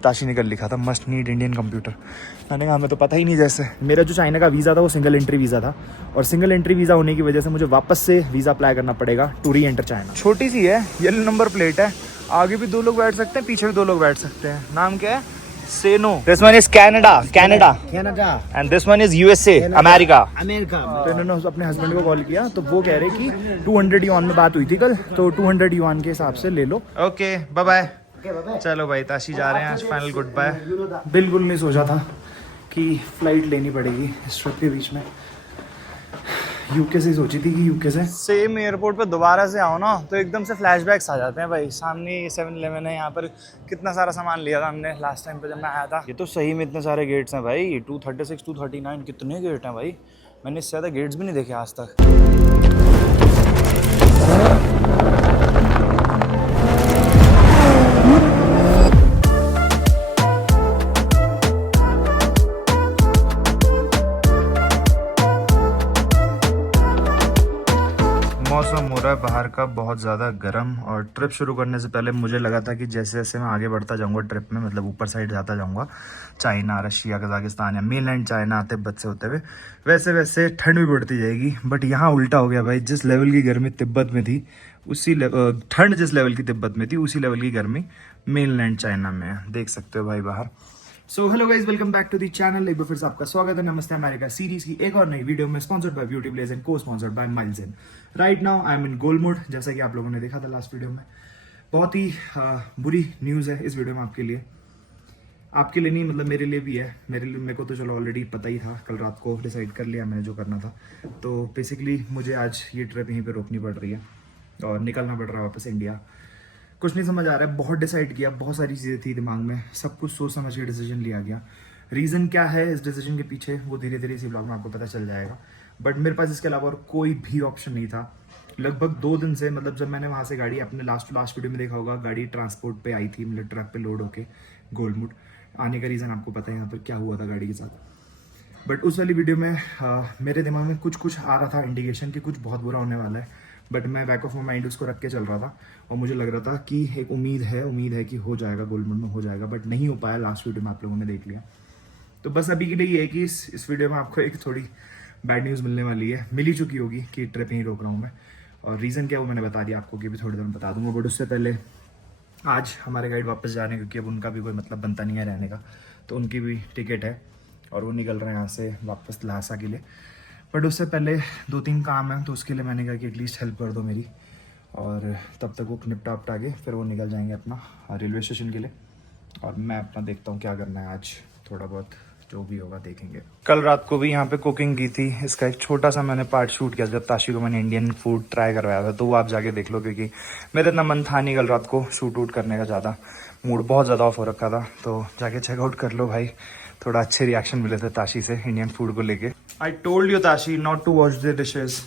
ताशी ने कल लिखा था मस्ट नीड इंडियन कंप्यूटर। मैंने कहा हमें तो पता ही नहीं। जैसे मेरा जो चाइना का वीज़ा था वो सिंगल एंट्री वीज़ा था, और सिंगल एंट्री वीज़ा होने की वजह से मुझे वापस से वीज़ा अप्लाई करना पड़ेगा टू री एंटर चाइना। छोटी सी है, येलो नंबर प्लेट है, आगे भी 2 लोग बैठ सकते हैं, पीछे भी 2 लोग बैठ सकते हैं। नाम क्या है? Seno. This one is Canada. And this one is USA, America. तो इन्होंने अपने हस्बैंड को कॉल किया तो वो कह रहे कि 200 युआन में बात हुई थी कल, तो 200 युआन के हिसाब से ले लो। Okay bye bye. चलो भाई ताशी जा रहे हैं आज, फाइनल गुड बाय। बिल्कुल नहीं सोचा था कि फ्लाइट लेनी पड़ेगी इस ट्रिप के बीच में। यूके से सोची थी कि यूके से सेम एयरपोर्ट पे दोबारा से आओ ना तो एकदम से फ्लैशबैक्स आ जाते हैं भाई। सामने 7-Eleven है, यहाँ पर कितना सारा सामान लिया था हमने लास्ट टाइम पे जब मैं आया था। ये तो सही में इतने सारे गेट्स हैं भाई, 236, 239 कितने गेट हैं भाई। मैंने इससे ज़्यादा गेट्स भी नहीं देखे आज तक। मौसम हो रहा है बाहर का बहुत ज़्यादा गर्म, और ट्रिप शुरू करने से पहले मुझे लगा था कि जैसे जैसे मैं आगे बढ़ता जाऊंगा ट्रिप में, मतलब ऊपर साइड जाता जाऊंगा चाइना, रशिया, कजाकिस्तान या मेनलैंड चाइना, तिब्बत से होते हुए, वैसे वैसे ठंड भी बढ़ती जाएगी। बट यहाँ उल्टा हो गया भाई। जिस लेवल की गर्मी तिब्बत में थी उसी ठंड जिस लेवल की तिब्बत में थी उसी लेवल की गर्मी मेनलैंड चाइना में है। देख सकते हो भाई बाहर। So hello guys, welcome back to the channel. एक बार फिर से आपका स्वागत है नमस्ते अमेरिका सीरीज की एक और नई वीडियो में, sponsored by Beauty Blaze and co sponsored by Miles. Right now I am in Golmud, जैसा कि आप लोगों ने देखा था लास्ट वीडियो में। बहुत ही बुरी न्यूज़ है इस वीडियो में आपके लिए। आपके लिए नहीं, मतलब मेरे लिए भी है। मेरे को तो चलो ऑलरेडी पता ही था, कल रात को डिसाइड कर लिया मैंने जो करना था। तो बेसिकली मुझे आज ये ट्रिप यहीं पर रोकनी पड़ रही है और निकलना पड़ रहा है वापस इंडिया। कुछ नहीं समझ आ रहा है, बहुत डिसाइड किया, बहुत सारी चीज़ें थी दिमाग में, सब कुछ सोच समझ के डिसीजन लिया गया। रीज़न क्या है इस डिसीजन के पीछे वो धीरे धीरे इसी ब्लॉग में आपको पता चल जाएगा। बट मेरे पास इसके अलावा और कोई भी ऑप्शन नहीं था। लगभग 2 दिन से, मतलब जब मैंने वहाँ से गाड़ी, अपने लास्ट वीडियो में देखा होगा, गाड़ी ट्रांसपोर्ट पे आई थी, मतलब ट्रक पे लोड होके गोलमुड आने का रीज़न आपको पता है यहाँ पर क्या हुआ था गाड़ी के साथ। बट उस वाली वीडियो में मेरे दिमाग में कुछ आ रहा था इंडिकेशन कि कुछ बहुत बुरा होने वाला है। बट मैं बैक ऑफ माई माइंड उसको रख के चल रहा था और मुझे लग रहा था कि एक उम्मीद है कि हो जाएगा, गोलमुड में हो जाएगा। बट नहीं हो पाया। लास्ट वीडियो में आप लोगों ने देख लिया। तो बस अभी के लिए ये है कि इस वीडियो में आपको एक थोड़ी बैड न्यूज़ मिलने वाली है, मिल ही चुकी होगी कि ट्रिप यहीं रोक रहा हूँ मैं। और रीज़न क्या है वो मैंने बता दिया आपको कि भी थोड़ी देर में बता दूंगा। बट उससे पहले आज हमारे गाइड वापस जा रहे हैं, क्योंकि अब उनका भी कोई मतलब बनता नहीं है रहने का, तो उनकी भी टिकट है और वो निकल रहे हैं यहाँ से वापस लहासा के लिए। बट उससे पहले 2-3 काम है, तो उसके लिए मैंने कहा कि एटलीस्ट हेल्प कर दो मेरी, और तब तक वो निपटा उपटा के फिर वो निकल जाएंगे अपना रेलवे स्टेशन के लिए। और मैं अपना देखता हूँ क्या करना है आज, थोड़ा बहुत जो भी होगा देखेंगे। कल रात को भी यहाँ पे कुकिंग की थी, इसका एक छोटा सा मैंने पार्ट शूट किया जब ताशी को मैंने इंडियन फूड ट्राई करवाया था, तो वो आप जाके देख लो, क्योंकि मेरा इतना मन था नहीं कल रात को शूट वूट करने का, ज़्यादा मूड बहुत ज़्यादा ऑफ हो रखा था। तो जाके चेकआउट कर लो भाई, थोड़ा अच्छे रिएक्शन मिले थे ताशी से इंडियन फूड को लेके। I told you Tashi not to wash the dishes,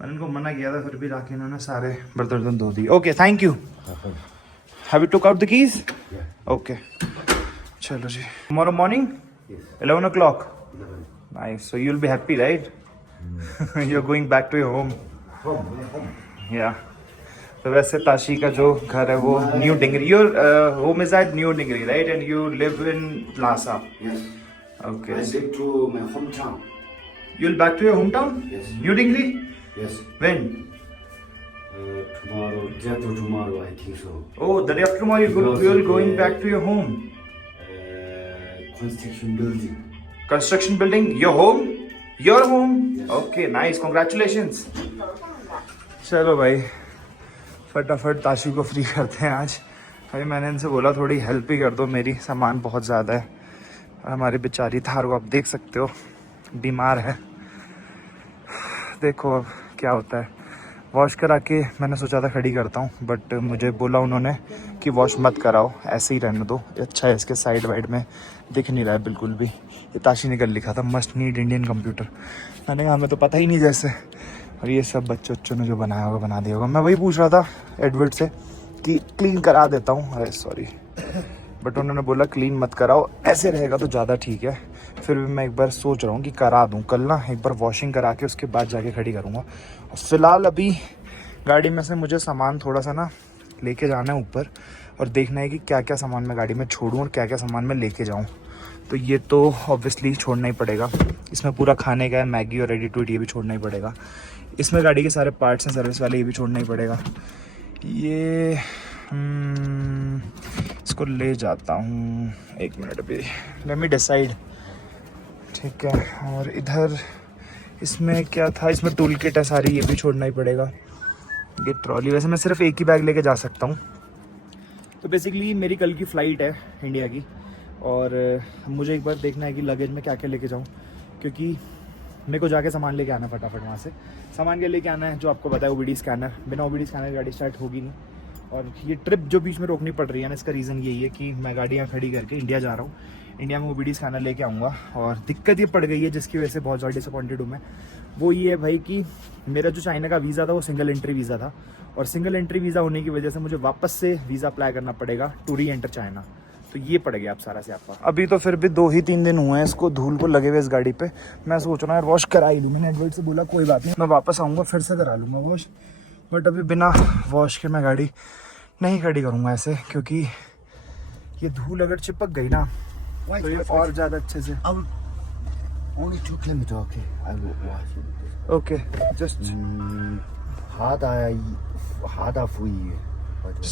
मैंने उनको मना किया था, फिर भी जाके इन्होंने सारे बर्तन धो दिए। Okay thank you. Have you took out the keys? Okay चलो जी। Tomorrow morning 11 o'clock. Nice. So you'll be happy, right? You're going back to your home. Yeah. तो वैसे ताशी का जो घर है वो New Dingri, your home is at New Dingri, right? And you live in Lhasa. Yes. Okay. I live to my hometown. You'll back to your hometown? Yes. New Dingri? Yes. When? Tomorrow, day after tomorrow, I think so. Oh, the day after tomorrow you're going back to your home. Construction building. Construction building? Your home? Your home? Yes. Okay, nice. Congratulations. चलो भाई फटाफट ताशु को free करते हैं आज। अभी मैंने इनसे बोला थोड़ी हेल्प ही कर दो मेरी, सामान बहुत ज़्यादा है। और हमारी बेचारी थार को आप देख सकते हो बीमार है। देखो अब क्या होता है। वॉश करा के मैंने सोचा था खड़ी करता हूँ, बट मुझे बोला उन्होंने कि वॉश मत कराओ, ऐसे ही रहने दो, अच्छा है। इसके साइड वाइड में दिख नहीं रहा है बिल्कुल भी। ये ताशी ने कल लिखा था मस्ट नीड इंडियन कंप्यूटर। मैंने कहा हमें तो पता ही नहीं जैसे। और ये सब बच्चों ने जो बनाया होगा बना दिया होगा। मैं वही पूछ रहा था एडवर्ड से कि क्लीन करा देता हूँ, अरे सॉरी, बट उन्होंने बोला क्लीन मत कराओ, ऐसे रहेगा तो ज़्यादा ठीक है। फिर भी मैं एक बार सोच रहा हूँ कि करा दूँ कल ना, एक बार वॉशिंग करा के उसके बाद जाके खड़ी करूँगा। फ़िलहाल अभी गाड़ी में से मुझे सामान थोड़ा सा ना लेके जाना है ऊपर, और देखना है कि क्या क्या सामान मैं गाड़ी में छोड़ूँ और क्या क्या सामान मैं लेके जाऊँ। तो ये तो ऑब्वियसली छोड़ना ही पड़ेगा। इसमें पूरा खाने का है, मैगी और रेडी टू ईट ये भी छोड़ना ही पड़ेगा। इसमें गाड़ी के सारे पार्ट्स हैं सर्विस वाले, ये भी छोड़ना ही पड़ेगा। ये इसको ले जाता हूँ, 1 मिनट अभी, लेट मी डिसाइड। ठीक है, और इधर इसमें क्या था, इसमें टूल किट है सारी, ये भी छोड़ना ही पड़ेगा। ये ट्रॉली, वैसे मैं सिर्फ एक ही बैग लेके जा सकता हूँ। तो बेसिकली मेरी कल की फ़्लाइट है इंडिया की, और मुझे एक बार देखना है कि लगेज में क्या क्या लेके जाऊँ, क्योंकि मेरे को जाके सामान लेके आना फटाफट वहाँ से। सामान क्या लेके आना है, जो आपको पता है OBD स्कैनर। बिना OBD स्कैनर गाड़ी स्टार्ट होगी नहीं। और ये ट्रिप जो बीच में रोकनी पड़ रही है ना, इसका रीज़न यही है कि मैं गाड़ी यहाँ खड़ी करके इंडिया जा रहा हूँ। इंडिया में OBD स्कैनर लेके आऊँगा, और दिक्कत ये पड़ गई है जिसकी वजह से बहुत ज़्यादा डिसअपॉइंटेड हूँ मैं। वो ये है भाई कि मेरा जो चाइना का वीज़ा था वो सिंगल एंट्री वीज़ा था, और सिंगल एंट्री वीज़ा होने की वजह से मुझे वापस से वीज़ा अप्लाई करना पड़ेगा टू री एंटर चाइना। तो ये पड़ गया आप सारा से आपका। अभी तो फिर भी 2 ही 3 दिन हुए हैं इसको धूल को लगे हुए इस गाड़ी पे। मैं सोच रहा हूँ यार वॉश करा ही लूँ। मैंने एडवर्ड से बोला कोई बात नहीं, मैं वापस आऊँगा फिर से करा लूँगा वॉश, बट अभी बिना वॉश के मैं गाड़ी नहीं खड़ी करूँगा ऐसे, क्योंकि ये धूल अगर चिपक गई ना तो ये और ज़्यादा अच्छे से। Only 2 kilometers, okay. I will wash it. Okay, just Harder for you.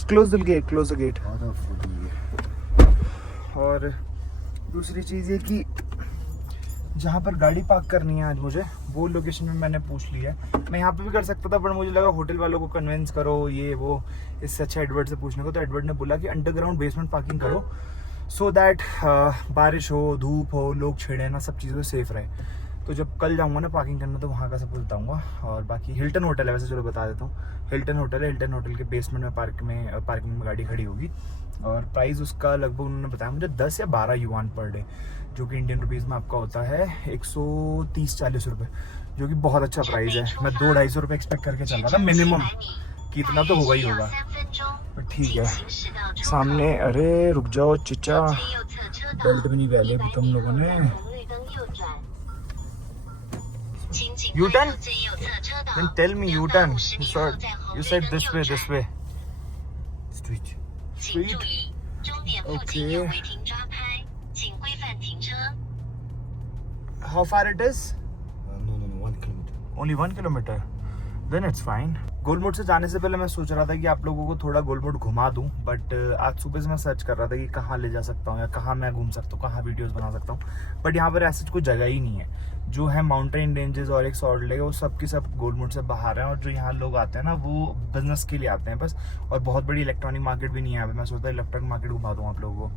Close the gate, close the gate. Harder for you. और दूसरी चीज़ ये कि जहाँ पर गाड़ी पार्क करनी है आज मुझे, वो लोकेशन में मैंने पूछ लिया है। मैं यहाँ पे भी कर सकता था, पर मुझे लगा होटल वालों को कन्विंस करो ये वो, इससे अच्छा एडवर्ड से पूछने को। तो एडवर्ड ने बोला कि अंडरग्राउंड बेसमेंट पार्किंग करो, सो दैट बारिश हो, धूप हो, लोग छेड़े ना, सब चीज़ों से सेफ रहे। तो जब कल जाऊँगा ना पार्किंग करना, तो वहाँ का सब बताऊँगा। और बाकी हिल्टन होटल है वैसे, चलो बता देता हूँ। हिल्टन होटल है, हिल्टन होटल के बेसमेंट में पार्किंग में गाड़ी खड़ी होगी। और प्राइस उसका लगभग उन्होंने बताया मुझे 10 या 12 युआन पर डे, जो कि इंडियन रुपीज़ में आपका होता है 130-140 रुपये, जो कि बहुत अच्छा प्राइस है। मैं 200-250 रुपये एक्सपेक्ट करके चल रहा था मिनिमम, कि इतना तो होगा ही होगा, पर ठीक है। सामने, अरे रुक जाओ चिचा, बेल्ट भी नहीं पहले अभी तुम लोगों ने। U-turn? Then tell me U-turn. You said this way. Street. Street? Okay. How far it is? No, 1 kilometer. Only 1 kilometer. Then it's fine. गोलमोड से जाने से पहले मैं सोच रहा था कि आप लोगों को थोड़ा गोलमोड घुमा दूं, बट आज सुबह से मैं सर्च कर रहा था कि कहाँ ले जा सकता हूँ या कहाँ मैं घूम सकता हूँ, कहाँ वीडियोस बना सकता हूँ। बट यहाँ पर ऐसी कोई जगह ही नहीं है। जो है माउंटेन रेंजेस और एक सॉल्ट लेक, वो सब की सब गोलमोड से बाहर हैं। और जो यहाँ लोग आते हैं ना, वो बिजनेस के लिए आते हैं बस। और बहुत बड़ी इलेक्ट्रॉनिक मार्केट भी नहीं है यहाँ पे। मैं सोचता इलेक्ट्रॉनिक मार्केट घुमा दूँ आप लोगों को,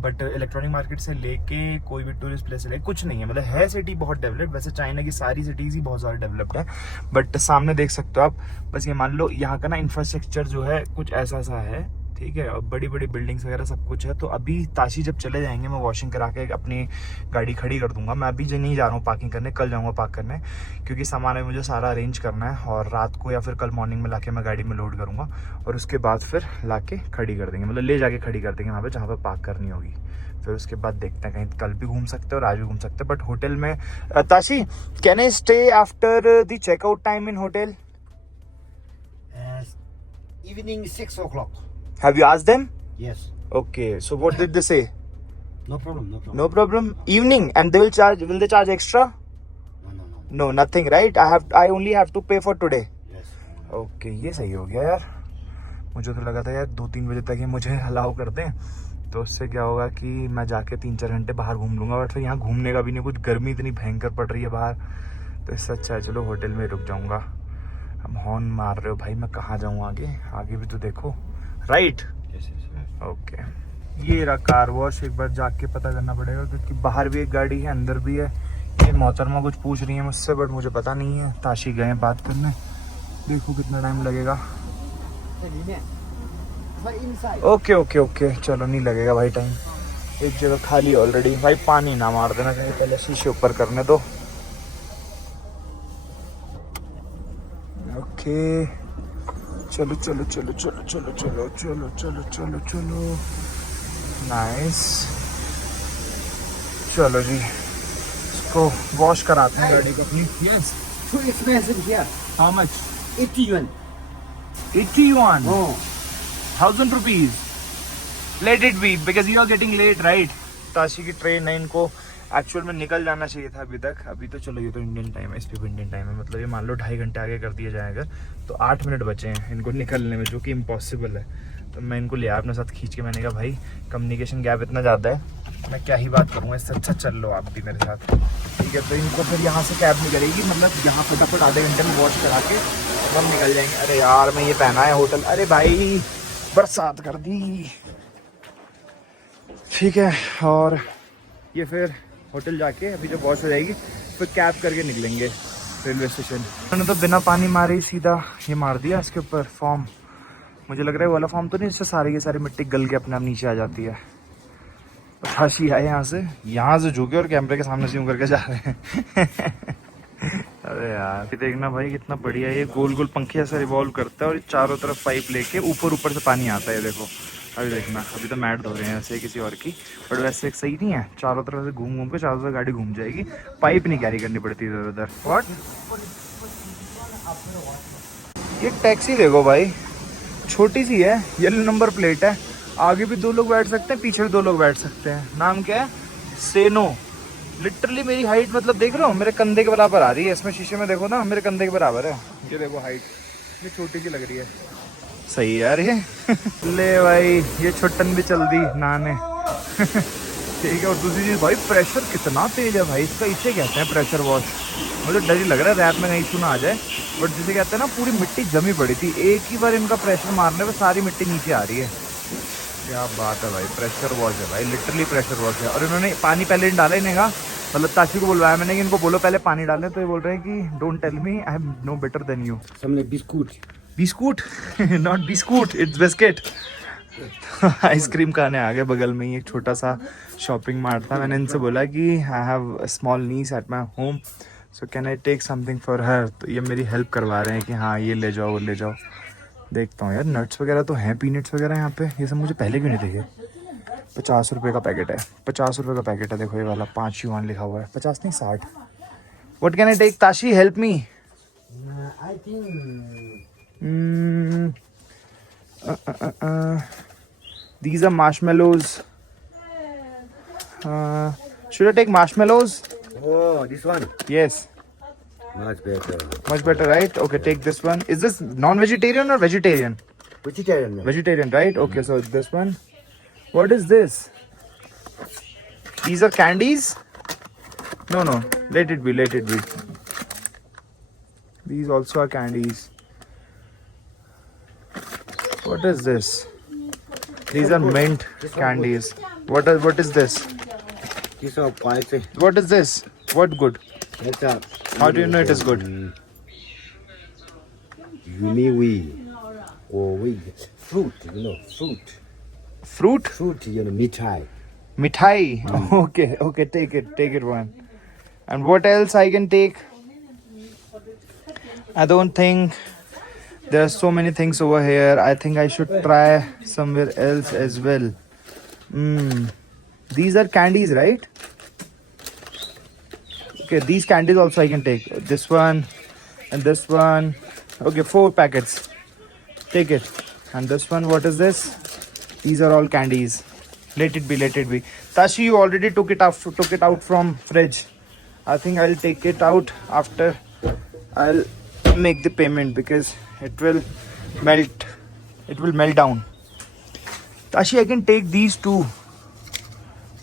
बट इलेक्ट्रॉनिक मार्केट से लेके कोई भी टूरिस्ट प्लेस से लेके कुछ नहीं है। मतलब है सिटी बहुत डेवलप्ड, वैसे चाइना की सारी सिटीज़ ही बहुत ज़्यादा डेवलप्ड है, बट सामने देख सकते हो आप। बस ये मान लो यहाँ का ना इंफ्रास्ट्रक्चर जो है कुछ ऐसा सा है, ठीक है, और बड़ी बड़ी बिल्डिंग्स वगैरह सब कुछ है। तो अभी ताशी जब चले जाएंगे, मैं वॉशिंग करा के अपनी गाड़ी खड़ी कर दूंगा। मैं अभी जो नहीं जा रहा हूँ पार्किंग करने, कल जाऊँगा पार्क करने, क्योंकि सामान में मुझे सारा अरेंज करना है। और रात को या फिर कल मॉर्निंग में लाके मैं गाड़ी में लोड करूँगा, और उसके बाद फिर लाके खड़ी कर देंगे, मतलब ले जाके खड़ी कर देंगे वहाँ पे जहाँ पर पार्क करनी होगी। फिर उसके बाद देखते हैं, कहीं कल भी घूम सकते हैं और आज भी घूम सकते हैं। बट होटल में Tashi, can I stay after the checkout time in hotel? Evening 6 o'clock. Have you asked them? Yes. Okay, so what did they say? No problem. No problem. Evening, and they will charge. Will they charge extra? No. No, nothing, right? I only have to pay for today. Yes. Okay, ये सही हो गया यार। मुझे तो लगा था यार 2-3 बजे तक ही मुझे अलाउ कर दें, तो उससे क्या होगा कि मैं जाके 3-4 घंटे बाहर घूम लूँगा। बट फिर यहाँ घूमने का भी नहीं कुछ, गर्मी इतनी भयंकर पड़ रही है बाहर, तो इससे अच्छा है चलो होटल में रुक जाऊँगा। हम हॉर्न मार रहे हो भाई, मैं कहाँ जाऊँ आगे भी तो देखो, राइट? Yes. ओके, ये रहा कार वॉश। एक बार जाके पता करना पड़ेगा, क्योंकि बाहर भी एक गाड़ी है, अंदर भी है। ये मोहतरमा कुछ पूछ रही है मुझसे, बट मुझे पता नहीं है। ताशी गए बात करने, देखो कितना टाइम लगेगा। ओके, चलो नहीं लगेगा भाई टाइम। एक जगह खाली ऑलरेडी। भाई पानी ना मार देना कहीं, पहले शीशे ऊपर करने दो। ओके, चलो। नाइस, चलो जी, इसको वॉश कराते हैं गाड़ी को अपनी। Yes. Too expensive here. How much? 80 yuan. 80 yuan, Oh. 1000 rupees. Let it be because you are getting late right. Tashi की ट्रेन है, इनको एक्चुअल में निकल जाना चाहिए था अभी तक। अभी तो चलो ये तो इंडियन टाइम है, इस पे भी इंडियन टाइम है, मतलब ये मान लो 2.5 घंटे आगे कर दिया जाएगा तो 8 मिनट बचे हैं इनको निकलने में, जो कि इम्पॉसिबल है। तो मैं इनको लिया अपने साथ खींच के, मैंने कहा भाई कम्युनिकेशन गैप इतना ज़्यादा है, मैं क्या ही बात करूँगा, इससे अच्छा चल लो आप भी मेरे साथ, ठीक है। तो इनको फिर यहाँ से कैब नहीं करेगी, मतलब यहाँ फटाफट आधे घंटे में वॉश करा के हम निकल जाएंगे। अरे यार मैं ये पहना है होटल, अरे भाई बरसात कर दी, ठीक है। और ये फिर होटल जाके अभी जब वॉश हो जाएगी फिर कैब करके निकलेंगे रेलवे स्टेशन। मैंने तो बिना पानी मारे ही सीधा ये मार दिया इसके ऊपर फॉर्म। मुझे लग रहा है वाला फॉर्म तो नहीं, इससे सारी की सारी मिट्टी गल के अपने आप नीचे आ जाती है। ताशी आए यहाँ से झुके और कैमरे के सामने से यूं करके जा रहे हैं अरे यार ये देखना भाई कितना बढ़िया है, ये गोल गोल पंखे ऐसा रिवॉल्व करता है और चारों तरफ पाइप लेके ऊपर से पानी आता है। देखो अभी देखना, अभी तो मैट धो रहे हैं ऐसे किसी और की, बट वैसे एक सही नहीं है, चारों तरफ से घूम के चारों तरफ गाड़ी घूम जाएगी, पाइप नहीं कैरी करनी पड़ती इधर उधर। व्हाट, ये टैक्सी देखो भाई, छोटी सी है, येलो नंबर प्लेट है, आगे भी 2 लोग बैठ सकते हैं, पीछे भी 2 लोग बैठ सकते हैं। नाम क्या है, सेनो। लिटरली मेरी हाइट मतलब देख रहे हो मेरे कंधे के बराबर आ रही है, इसमें शीशे में देखो ना मेरे कंधे के बराबर है, ये देखो हाइट, ये छोटी सी लग रही है। सही है यार ये ले भाई, ये छुट्टन भी चल दी नहाने ठीक है। और दूसरी चीज़ भाई, प्रेशर कितना तेज है भाई इसका, इसे कहते हैं प्रेशर वॉश। मुझे डर ही लग रहा है रैप में कहीं इशू ना आ जाए, बट जिसे कहते हैं ना पूरी मिट्टी जमी पड़ी थी, एक ही बार इनका प्रेशर मारने पर सारी मिट्टी नीचे आ रही है। क्या बात है भाई, प्रेशर वॉश है भाई, लिटरली प्रेशर वॉश है। और इन्होंने पानी पहले नहीं डाला, इन्हें कहा, मतलब ताशी को बुलवाया मैंने कि इनको बोलो पहले पानी डालें, तो ये बोल रहे हैं कि don't tell me, I am no better than you. Some biscuit. Biscuit not biscuit, it's biscuit ice cream खाने आ गए, बगल में ही एक छोटा सा शॉपिंग मार्ट था। मैंने इनसे बोला कि I have a small niece at my home, so can I take something for her. तो ये मेरी हेल्प करवा रहे हैं कि हाँ ये ले जाओ वो ले जाओ। देखता हूँ यार, नट्स वगैरह तो हैं, पीनट्स वगैरह यहाँ पे, ये सब मुझे पहले क्यों नहीं देखे। 50 रुपये का पैकेट है, 50 रुपये का पैकेट है, देखो ये वाला 5 युआन लिखा हुआ है, 50 नहीं 60। What can I take, Tashi help me. I think These are marshmallows. Should I take marshmallows? oh, this one Yes, much better. much better, right? Okay, take this one. Is this non-vegetarian or vegetarian? Vegetarian. Man. Vegetarian, right? Okay, so this one. What is this? These are candies? No, let it be, let it be. These also are candies. What is this? These are mint candies. What is this? This are quite. What is this? What good? That's a. How do you know it is good? Yumi weed or weed fruit, you know, fruit. Fruit? Fruit, you know, mithai. Mithai. Okay, take it one. And what else I can take? I don't think there are so many things over here. I think I should try somewhere else as well. These are candies, right? Okay, these candies also I can take. This one and this one. Okay, 4 packets. Take it. And this one, what is this? These are all candies. Let it be. Tashi, you already took it out from fridge. I think I'll take it out after I'll make the payment because it will melt. It will melt down. Tashi, I can take these too.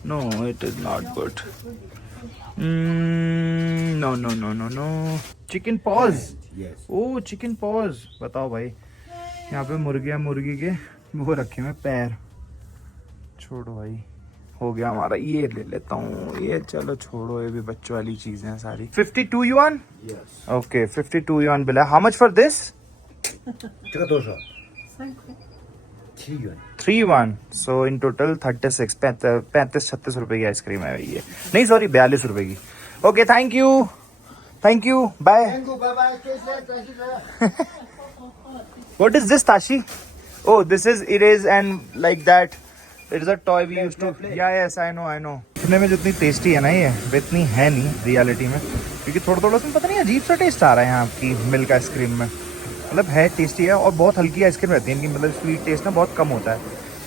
No, it is not good. No. Chicken paws. Yes. Oh, chicken paws. बताओ भाई, यहाँ पे मुर्गी के वो रखे हुए पैर। छोड़ो भाई, हो गया हमारा, ये ले लेता हूँ ये। चलो छोड़ो, ये भी बच्चों वाली चीजें हैं सारी। 52 yuan? Yes. Okay, 52 yuan bill है। How much for this? 3 yuan. 3 yuan. So in total 35-36 रुपए की आइसक्रीम है ये। नहीं सॉरी, 42 रुपए की। Okay, thank you. Bye. Thank you. Bye. What is this, Tashi? Oh, this is erase and like that. It is a toy we used to. Yeah, yes, I know. सुनने में जितनी tasty है ना ये, इतनी है नहीं रियलिटी में, क्योंकि थोड़ा उसमें पता नहीं अजीब सा टेस्ट आ रहा है यहाँ आपकी मिल्क आइसक्रीम में। मतलब है टेस्टी है और बहुत हल्की आइसक्रीम रहती है इनकी, मतलब स्वीट टेस्ट ना बहुत कम होता है।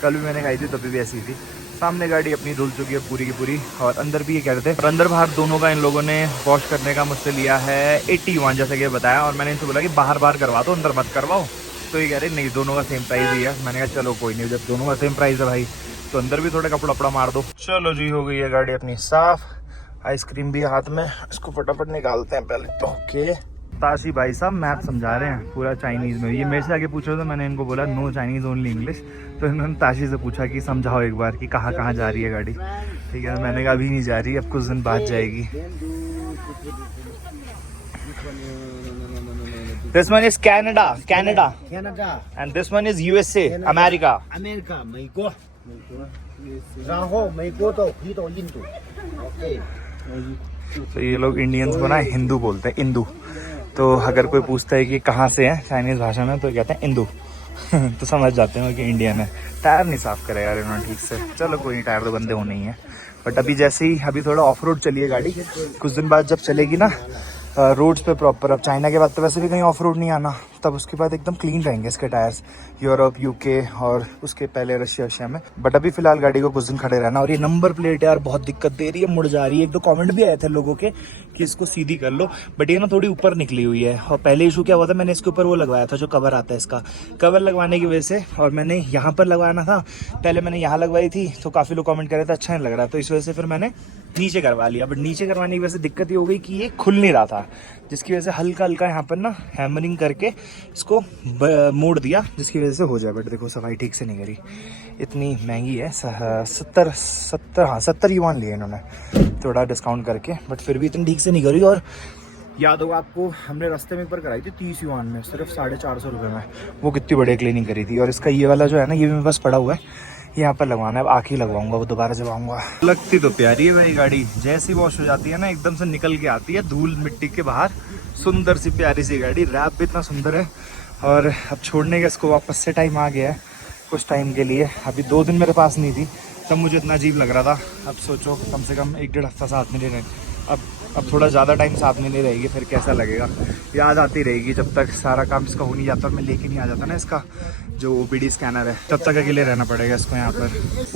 कल भी मैंने खाई थी तभी भी ऐसी थी। सामने गाड़ी अपनी धुल चुकी है पूरी की पूरी, और अंदर भी ये कह रहे थे। और अंदर बाहर दोनों का इन लोगों ने वॉश करने का मुझसे लिया है 80 युआन, जैसे कि बताया। और मैंने इनसे बोला कि बाहर करवा दो, अंदर मत करवाओ। तो ये कह रहे नहीं, दोनों का सेम प्राइस ही है। मैंने कहा चलो कोई नहीं, जब दोनों का सेम प्राइस है भाई तो अंदर भी थोड़ा कपड़ा वपड़ा मार दो। चलो जी, हो गई है गाड़ी अपनी साफ। आइसक्रीम भी हाथ में, इसको फटाफट निकालते हैं पहले तो। ओके, ताशी भाई साहब मैप समझा रहे हैं पूरा चाइनीज़ में। ये मेरे से आगे पूछ रहे थे, मैंने इनको बोला नो चाइनीज़ ओनली इंग्लिश। तो इन्होंने ताशी से पूछा कि समझाओ एक बार कि कहाँ कहाँ जा रही है गाड़ी। ठीक है, मैंने कहा अभी नहीं जा रही, अब कुछ दिन बाद जाएगी। This one is Canada, Canada. and this one is USA, America. America, 美国，然后美国到回到印度。OK。 तो ये लोग इंडियंस को ना हिंदू बोलते हैं, इंदू। तो अगर कोई पूछता है कि कहाँ से है चाइनीज भाषा में, तो कहते हैं इंदू। तो समझ जाते हैं कि इंडियन है। टायर नहीं साफ करे यार इन्होंने ठीक से। चलो कोई नहीं, टायर तो गंदे होने ही है। बट अभी जैसे ही अभी थोड़ा ऑफ रोड चली है गाड़ी, कुछ दिन बाद जब चलेगी ना रोड्स पे प्रॉपर। अब चाइना के बाद तो वैसे भी कहीं ऑफ रोड नहीं आना, तब उसके बाद एकदम क्लीन रहेंगे इसके टायर्स, यूरोप, यूके और उसके पहले रशिया में। बट अभी फिलहाल गाड़ी को कुछ दिन खड़े रहना। और ये नंबर प्लेट यार बहुत दिक्कत दे रही है, मुड़ जा रही है। एक दो कमेंट भी आए थे लोगों के कि इसको सीधी कर लो, बट ये ना थोड़ी ऊपर निकली हुई है। और पहले इशू क्या हुआ था, मैंने इसके ऊपर वो लगवाया था जो कवर आता है इसका, कवर लगवाने की वजह से। और मैंने यहाँ पर लगवाना था, पहले मैंने यहाँ लगवाई थी तो काफ़ी लोग कमेंट कर रहे थे अच्छा नहीं लग रहा, तो इस वजह से फिर मैंने नीचे करवा लिया। बट नीचे करवाने की वजह से दिक्कत ये हो गई कि ये खुल नहीं रहा था, जिसकी वजह से हल्का हल्का यहाँ पर ना हैमरिंग करके इसको मोड़ दिया, जिसकी वजह से हो जाए। बट देखो सफाई ठीक से नहीं करी, इतनी महंगी है। 70 युआन लिए इन्होंने थोड़ा डिस्काउंट करके, बट फिर भी इतनी ठीक से नहीं करी। और याद होगा आपको, हमने रास्ते में पर कराई थी 30 युआन में, सिर्फ 450 रुपये में। वो कितनी बढ़िया क्लीनिंग करी थी। और इसका ये वाला जो है ना, ये भी मेरे पास पड़ा हुआ है, यहाँ पर लगवाना है। अब आके ही लगवाऊंगा, वो दोबारा जब आऊँगा। लगती तो प्यारी है भाई गाड़ी, जैसी वॉश हो जाती है ना एकदम से निकल के आती है धूल मिट्टी के बाहर। सुंदर सी प्यारी सी गाड़ी, रैप भी इतना सुंदर है। और अब छोड़ने का इसको वापस से टाइम आ गया है कुछ टाइम के लिए। अभी 2 दिन मेरे पास नहीं थी, तब मुझे इतना अजीब लग रहा था। अब सोचो कम से कम 1-1.5 हफ्ता साथ में नहीं रहे। अब थोड़ा ज़्यादा टाइम साथ में नहीं रहेगी, फिर कैसा लगेगा। याद आती रहेगी जब तक सारा काम इसका हो नहीं जाता और मैं लेके नहीं आ जाता ना इसका जो OBD स्कैनर है, तब तक अकेले रहना पड़ेगा इसको। यहाँ पर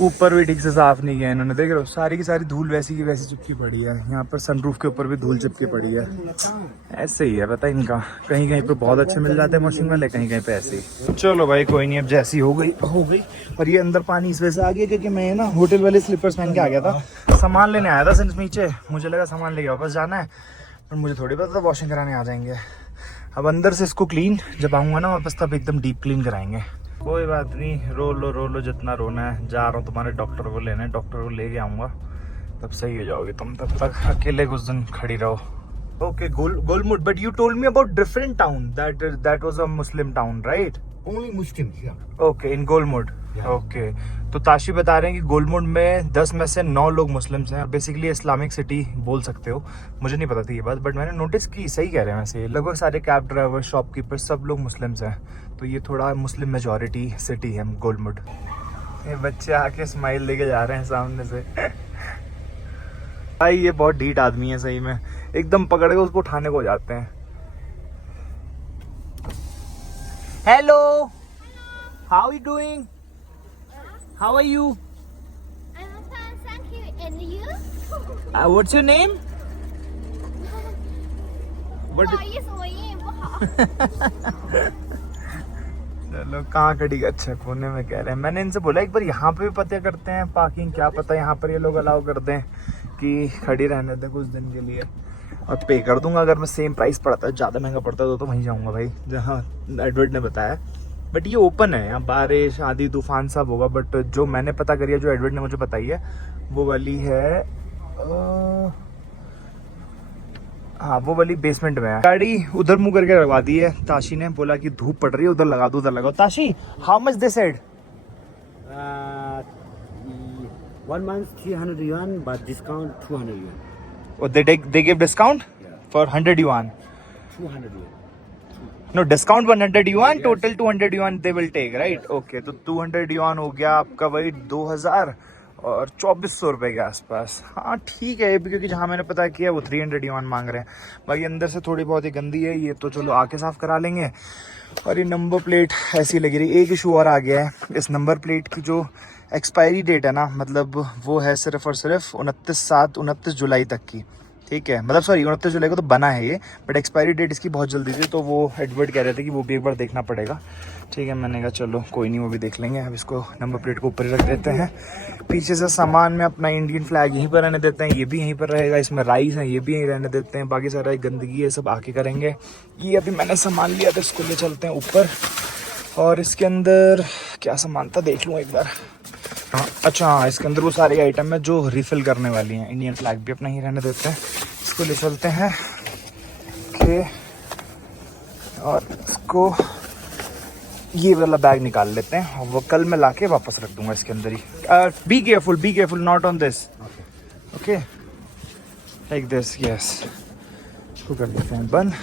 ऊपर भी ठीक से साफ़ नहीं किया इन्होंने, देख रहे हो सारी की सारी धूल वैसी की वैसी चिपकी पड़ी है। यहाँ पर सनरूफ के ऊपर भी धूल चिपकी पड़ी है। ऐसे ही है पता इनका, कहीं कहीं पे बहुत अच्छे मिल जाते हैं मशीन वाले, कहीं कहीं पे ऐसे ही। चलो भाई कोई नहीं, अब जैसी हो गई हो गई। और ये अंदर पानी इस वजह से आ गया क्योंकि मैं ना होटल वाले स्लीपर्स पहन के आ गया था, सामान लेने आया था सिर्फ नीचे। मुझे लगा सामान लेके वापस जाना है, पर मुझे थोड़ी पता था वॉशिंग कराने आ जाएंगे। अब अंदर से इसको क्लीन जब आऊँगा ना वापस, तब एकदम डीप क्लीन कराएंगे। कोई बात नहीं, रो लो जितना रोना है। जा रहा हूँ तुम्हारे डॉक्टर को लेने, डॉक्टर को लेके आऊँगा, तब सही हो जाओगे तुम। तब तक अकेले कुछ दिन खड़ी रहो। Okay, Golmud, but you told me about different town, that was a Muslim town, right? Only Muslims, yeah. Okay, in Golmud. Okay, तो ताशी बता रहे हैं कि गोलमुड में 10 में से 9 लोग मुस्लिम्स हैं। बेसिकली इस्लामिक सिटी बोल सकते हो। मुझे नहीं पता थी ये बात, बट मैंने नोटिस की। सही कह रहे हैं वैसे, लगभग सारे कैब ड्राइवर, शॉपकीपर सब लोग मुस्लिम्स हैं। तो ये थोड़ा मुस्लिम मेजॉरिटी सिटी है गोलमुड। ये बच्चे आके स्माइल लेके जा रहे हैं सामने से। भाई ये बहुत ढीठ आदमी है सही में, एकदम पकड़ के उसको उठाने को जाते हैं। Hello, how you doing? How are you? I'm fine, thank you. And you? What's your name? What is不好。चलो कहाँ खड़ी, अच्छा कोने में कह रहे हैं। मैंने इनसे बोला एक बार यहाँ पे भी पता करते हैं पार्किंग, क्या पता यहाँ पर ये लोग अलाउ कर दें कि खड़ी रहने दें कुछ दिन के लिए। और पे कर दूंगा अगर मैं सेम प्राइस पड़ता है, ज़्यादा महंगा पड़ता है तो वहीं जाऊँगा भाई जहाँ एडवर्ड ने बताया। बट ये ओपन है, यहाँ बारिश आंधी तूफान सब होगा। बट जो मैंने पता करी है, जो एडवर्ड ने मुझे बताई है, वो वाली है हाँ वो वाली बेसमेंट में है। गाड़ी उधर मुंह करके लगवा दी है। ताशी ने बोला कि धूप पड़ रही है, उधर लगा दो, उधर लगाओ। Tashi, how much they said? 1 month 300 yuan, but discount 200 yuan. Oh, they give discount for 100 yuan. 200 yuan. No, discount 100 yuan, total 200 yuan they will take, right? Okay, तो 200 yuan हो गया आपका वही 2000, और 2400 रुपये के आसपास। हाँ ठीक है, ये भी क्योंकि जहाँ मैंने पता किया वो 300 युआन मांग रहे हैं। बाकी अंदर से थोड़ी बहुत ही गंदी है, ये तो चलो आके साफ़ करा लेंगे। और ये नंबर प्लेट ऐसी लग रही है। एक इशू और आ गया है, इस नंबर प्लेट की जो एक्सपायरी डेट है ना, मतलब वो है सिर्फ और सिर्फ 29 जुलाई तक की। ठीक है, मतलब सॉरी 29 जुलाई को तो बना है ये, बट एक्सपायरी डेट इसकी बहुत जल्दी थी, तो वो एडवर्ड कह रहे थे कि वो भी एक बार देखना पड़ेगा। ठीक है, मैंने कहा चलो कोई नहीं, वो भी देख लेंगे। अब इसको नंबर प्लेट को ऊपर ही रख देते हैं। पीछे से सामान में अपना इंडियन फ्लैग यहीं पर रहने देते हैं, ये भी यहीं पर रहेगा। इसमें राइस है, ये भी यहीं रहने देते हैं। बाकी सारा गंदगी है सब आके करेंगे। ये अभी मैंने सामान लिया था, इसको ले चलते हैं ऊपर। और इसके अंदर क्या सामान था देख लूँ एक बार। हाँ अच्छा, हाँ इसके अंदर वो सारी आइटम है जो रिफ़िल करने वाली हैं। इंडियन फ्लैग भी अपना ही रहने देते हैं, इसको ले चलते हैं। ओके, और इसको ये वाला बैग निकाल लेते हैं और वो कल मैं लाके वापस रख दूंगा इसके अंदर ही। Be careful not on this. Okay like this, yes. इसको कर देते हैं बंद।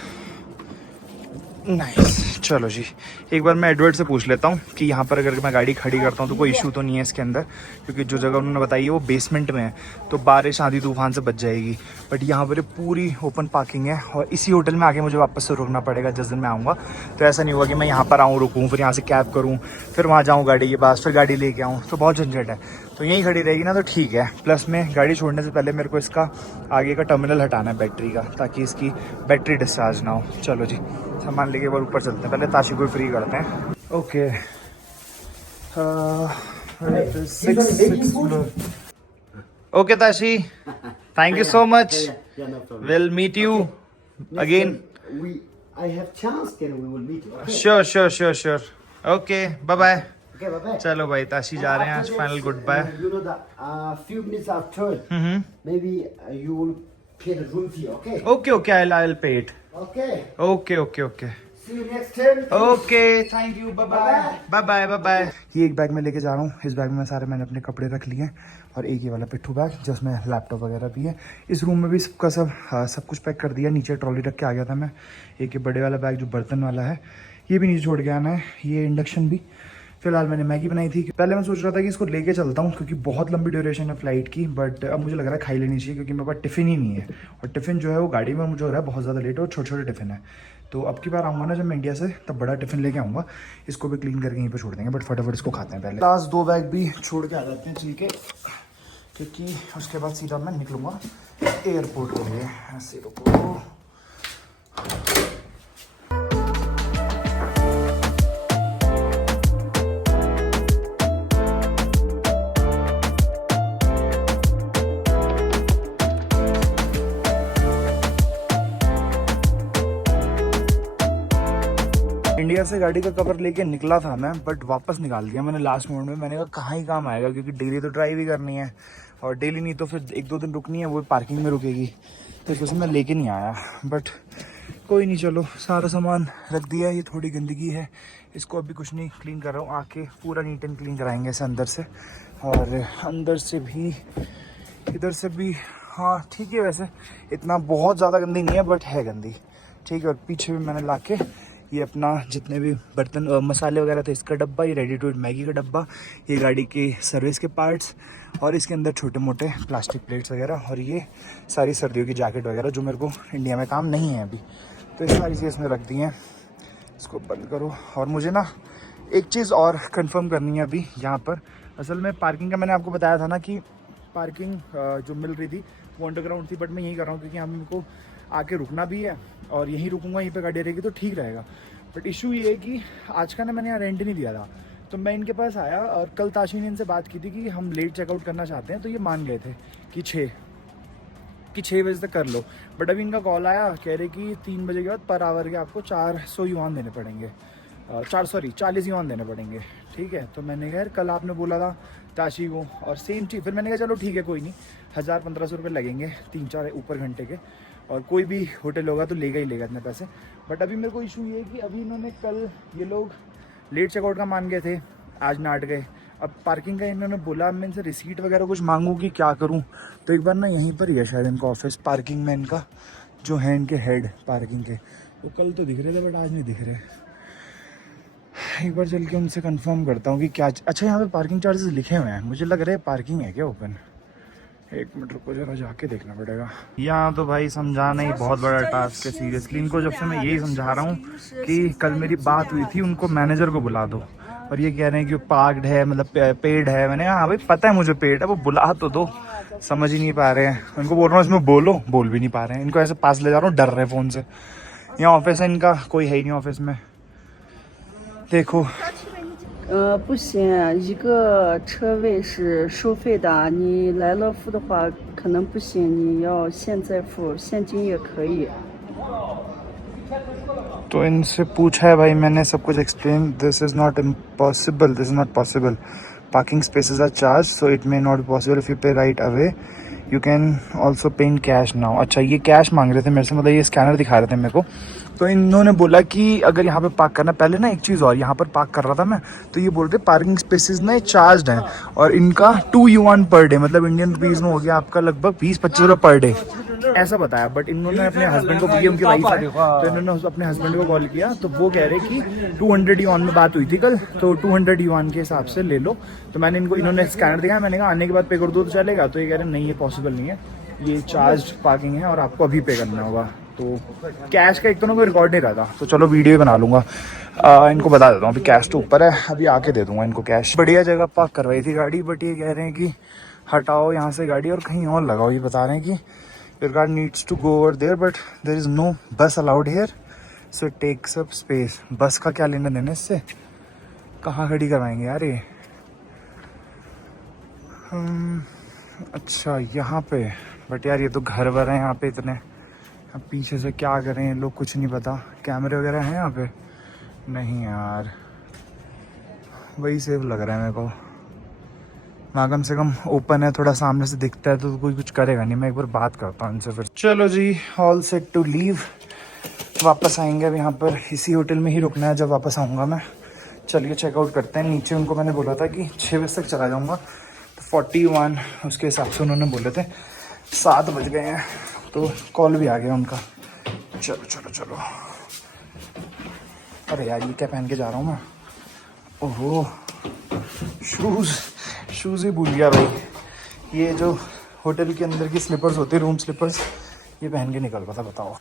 नाइस, चलो जी। एक बार मैं एडवर्ड से पूछ लेता हूँ कि यहाँ पर अगर मैं गाड़ी खड़ी करता हूँ तो कोई इशू तो नहीं है इसके अंदर, क्योंकि जो जगह उन्होंने बताई है वो बेसमेंट में है, तो बारिश आंधी तूफान से बच जाएगी। बट यहाँ पर पूरी ओपन पार्किंग है और इसी होटल में आके मुझे वापस से रुकना पड़ेगा जिस दिन मैं आऊँगा। तो ऐसा नहीं होगा कि मैं यहाँ पर आऊँ, रुकूँ, फिर यहाँ से कैब करूँ, फिर वहाँ जाऊँ गाड़ी के पास, फिर गाड़ी लेके आऊँ, तो बहुत झंझट है। तो यहीं खड़ी रहेगी ना, तो ठीक है। प्लस में गाड़ी छोड़ने से पहले मेरे को इसका आगे का टर्मिनल हटाना है बैटरी का, ताकि इसकी बैटरी डिस्चार्ज ना हो। चलो जी, सामान लेके बार ऊपर चलते हैं। पहले ताशी को फ्री करते हैं। Okay, okay Tashi, thank you so much. Yeah, no problem. Will meet you again. I have chance, then we will meet. Okay. Sure. Okay, bye bye. Okay, bye bye. चलो भाई, ताशी जा रहे हैं आज। Final goodbye. You know that few minutes after, maybe you will pay the room fee. Okay. Okay, I'll pay it. Okay. Okay. See you next time. Okay, thank you, bye bye. ये एक bag में लेके जा रहा हूँ। इस bag में सारे मैंने अपने कपड़े रख लिए हैं और एक ये वाला पिट्ठू बैग जिसमें लैपटॉप वगैरह भी है। इस रूम में भी सबका सब कुछ पैक कर दिया। नीचे ट्रॉली रख के आ गया था मैं। एक ये बड़े वाला बैग जो बर्तन वाला है, ये भी नीचे छोड़ के आना है। ये इंडक्शन भी, फिलहाल मैंने मैगी बनाई थी। पहले मैं सोच रहा था कि इसको लेके चलता हूँ क्योंकि बहुत लंबी ड्यूरेशन है फ्लाइट की, बट अब मुझे लग रहा है खाई लेनी चाहिए क्योंकि मेरे पास टिफ़िन ही नहीं है। और टिफ़िन जो है वो गाड़ी में मुझे हो रहा है बहुत ज़्यादा लेट और छोटे टिफ़िन है। तो अब की बार आऊँगा ना जब मैं इंडिया से, तब बड़ा टिफ़िन लेके आऊँगा। इसको भी क्लीन करके यहीं पर छोड़ देंगे, बट फटाफट इसको खाते हैं पहले। लास्ट 2 बैग भी छोड़ के आ जाते हैं ठीक है, क्योंकि उसके बाद सीधा मैं निकलूँगा एयरपोर्ट के लिए। ऐसे रुको, इंडिया से गाड़ी का कवर लेके निकला था मैं, बट वापस निकाल दिया मैंने लास्ट मोमेंट में। मैंने कहा कहाँ ही काम आएगा, क्योंकि डेली तो ड्राइव ही करनी है और डेली नहीं तो फिर 1-2 दिन रुकनी है, वो पार्किंग में रुकेगी, तो इस वजह से मैं लेके नहीं आया। बट कोई नहीं, चलो सारा सामान रख दिया। ये थोड़ी गंदगी है, इसको अभी कुछ नहीं, क्लीन कर रहा हूँ। आके पूरा नीट एंड क्लीन कराएंगे इसे अंदर से और अंदर से भी, इधर से भी। हाँ ठीक है, वैसे इतना बहुत ज़्यादा गंदी नहीं है, बट है गंदी ठीक है। और पीछे भी मैंने ला के ये अपना जितने भी बर्तन मसाले वगैरह थे, इसका डब्बा, ये रेडी टू ईट मैगी का डब्बा, ये गाड़ी के सर्विस के पार्ट्स, और इसके अंदर छोटे मोटे प्लास्टिक प्लेट्स वगैरह, और ये सारी सर्दियों की जैकेट वगैरह जो मेरे को इंडिया में काम नहीं है अभी, तो ये सारी चीज़ इसमें रख दी हैं। इसको बंद करो। और मुझे ना एक चीज़ और कंफर्म करनी है अभी यहाँ पर। असल में पार्किंग का मैंने आपको बताया था ना कि पार्किंग जो मिल रही थी वो अंडरग्राउंड थी, बट मैं यही कर रहा हूँ क्योंकि हमको आके रुकना भी है और यहीं रुकूंगा, यहीं पे गाड़ी रहेगी तो ठीक रहेगा। बट इशू ये है कि आज का ना मैंने यहाँ रेंट नहीं दिया था, तो मैं इनके पास आया और कल ताशी ने इनसे बात की थी कि हम लेट चेकआउट करना चाहते हैं, तो ये मान गए थे कि 6 बजे तक कर लो। बट अभी इनका कॉल आया, कह रहे कि 3 बजे के बाद पर आवर के आपको 400 युआन देने पड़ेंगे, 40 युआन देने पड़ेंगे। ठीक है, तो मैंने कहा कल आपने बोला था ताशी को, और सेम चीज़। फिर मैंने कहा चलो ठीक है कोई नहीं, 1000-1500 रुपये लगेंगे 3-4 ऊपर घंटे के, और कोई भी होटल होगा तो लेगा ही लेगा इतने पैसे। बट अभी मेरे को इशू ये है कि अभी इन्होंने कल ये लोग लेट चेकआउट का मान गए थे, आज नाट गए। अब पार्किंग का इन्होंने बोला, मैं इनसे रिसीट वगैरह कुछ मांगूँ कि क्या करूँ, तो एक बार ना यहीं पर ही है शायद इनका ऑफिस, पार्किंग में इनका जो है इनके हेड पार्किंग के, वो कल तो दिख रहे थे बट आज नहीं दिख रहे। एक बार चल के उनसे कंफर्म करता हूँ कि क्या। अच्छा यहाँ पे पार्किंग चार्जेस लिखे हुए हैं, मुझे लग रहा है पार्किंग है क्या ओपन। एक मिनट रुको जरा, जाके देखना पड़ेगा। यहाँ तो भाई समझाना ही बहुत बड़ा टास्क है सीरियसली इनको। जब से मैं यही समझा रहा हूँ कि कल मेरी बात हुई थी, उनको मैनेजर को बुला दो, और ये कह रहे हैं कि पार्कड है, मतलब पेड है। मैंने कहा हाँ भाई पता है मुझे पेड है, वो बुला तो दो। समझ ही नहीं पा रहे हैं। उनको बोल रहा हूँ इसमें बोलो, बोल भी नहीं पा रहे हैं। इनको ऐसे पास ले जा रहा हूँ, डर रहे फ़ोन से। यहाँ ऑफिस है इनका, कोई है ही नहीं ऑफिस में। देखो 不行，一个车位是收费的，你来了付的话可能不行，你要现在付，现金也可以。 तो इनसे पूछा है भाई मैंने, सब कुछ explain. This is not impossible, this is not possible. Parking spaces are charge, so it may not possible if you pay right away. You can also pay in cash now. अच्छा ये कैश मांग रहे थे मेरे से, मतलब ये scanner दिखा रहे थे मेरे को। तो इन्होंने बोला कि अगर यहाँ पे पार्क करना, पहले ना एक चीज़ और, यहाँ पर पार्क कर रहा था मैं, तो ये बोल रहे पार्किंग स्पेसेस ना चार्ज हैं, और इनका 2 युआन पर डे, मतलब इंडियन रुपीज़ में हो गया आपका लगभग 20-25 रुपये पर डे, ऐसा बताया। बट इन्होंने अपने हस्बैंड को, ये उनकी वाइफ है, तो इन्होंने अपने हस्बैंड को कॉल किया, तो वो कह रहे कि 200 युआन में बात हुई थी कल, तो 200 युआन के हिसाब से ले लो। तो मैंने इनको, इन्होंने स्कैनर दिखाया, मैंने कहा आने के बाद पे कर दो तो चलेगा। तो ये कह रहे नहीं ये पॉसिबल नहीं है, ये चार्ज पार्किंग है और आपको अभी पे करना होगा। तो कैश का एक तो ना कोई रिकॉर्ड नहीं रहता, तो चलो वीडियो बना लूँगा। इनको बता देता हूँ अभी कैश तो ऊपर है, अभी आके दे दूँगा इनको कैश। बढ़िया जगह पार्क करवाई थी गाड़ी, बट ये कह रहे हैं कि हटाओ यहाँ से गाड़ी और कहीं और लगाओ। ये बता रहे हैं कि your car needs to go over there, but there is no bus allowed here, so it takes up space. बस का क्या लेना देना इससे, कहाँ खड़ी करवाएंगे यार ये। अच्छा यहाँ पे, बट यार ये तो घर वर है यहाँ पे इतने, अब पीछे से क्या करें लोग, कुछ नहीं पता। कैमरे वगैरह हैं यहाँ पे? नहीं यार, वही सेफ लग रहा है मेरे को। वहाँ कम से कम ओपन है, थोड़ा सामने से दिखता है तो कोई कुछ करेगा नहीं। मैं एक बार बात करता हूँ इनसे फिर। चलो जी, ऑल सेट टू लीव। वापस आएंगे अब, यहाँ पर इसी होटल में ही रुकना है जब वापस आऊँगा मैं। चलिए चेकआउट करते हैं। नीचे उनको मैंने बोला था कि 6 बजे तक चला जाऊँगा, तो 41 उसके हिसाब से उन्होंने बोले थे। 7 बज गए हैं, तो कॉल भी आ गया उनका। चलो चलो चलो। अरे यार ये क्या पहन के जा रहा हूँ मैं, ओहो शूज़ ही भूल गया भाई। ये जो होटल के अंदर की स्लीपर्स होती है, रूम स्लीपर्स, ये पहन के निकल रहा था। बताओ,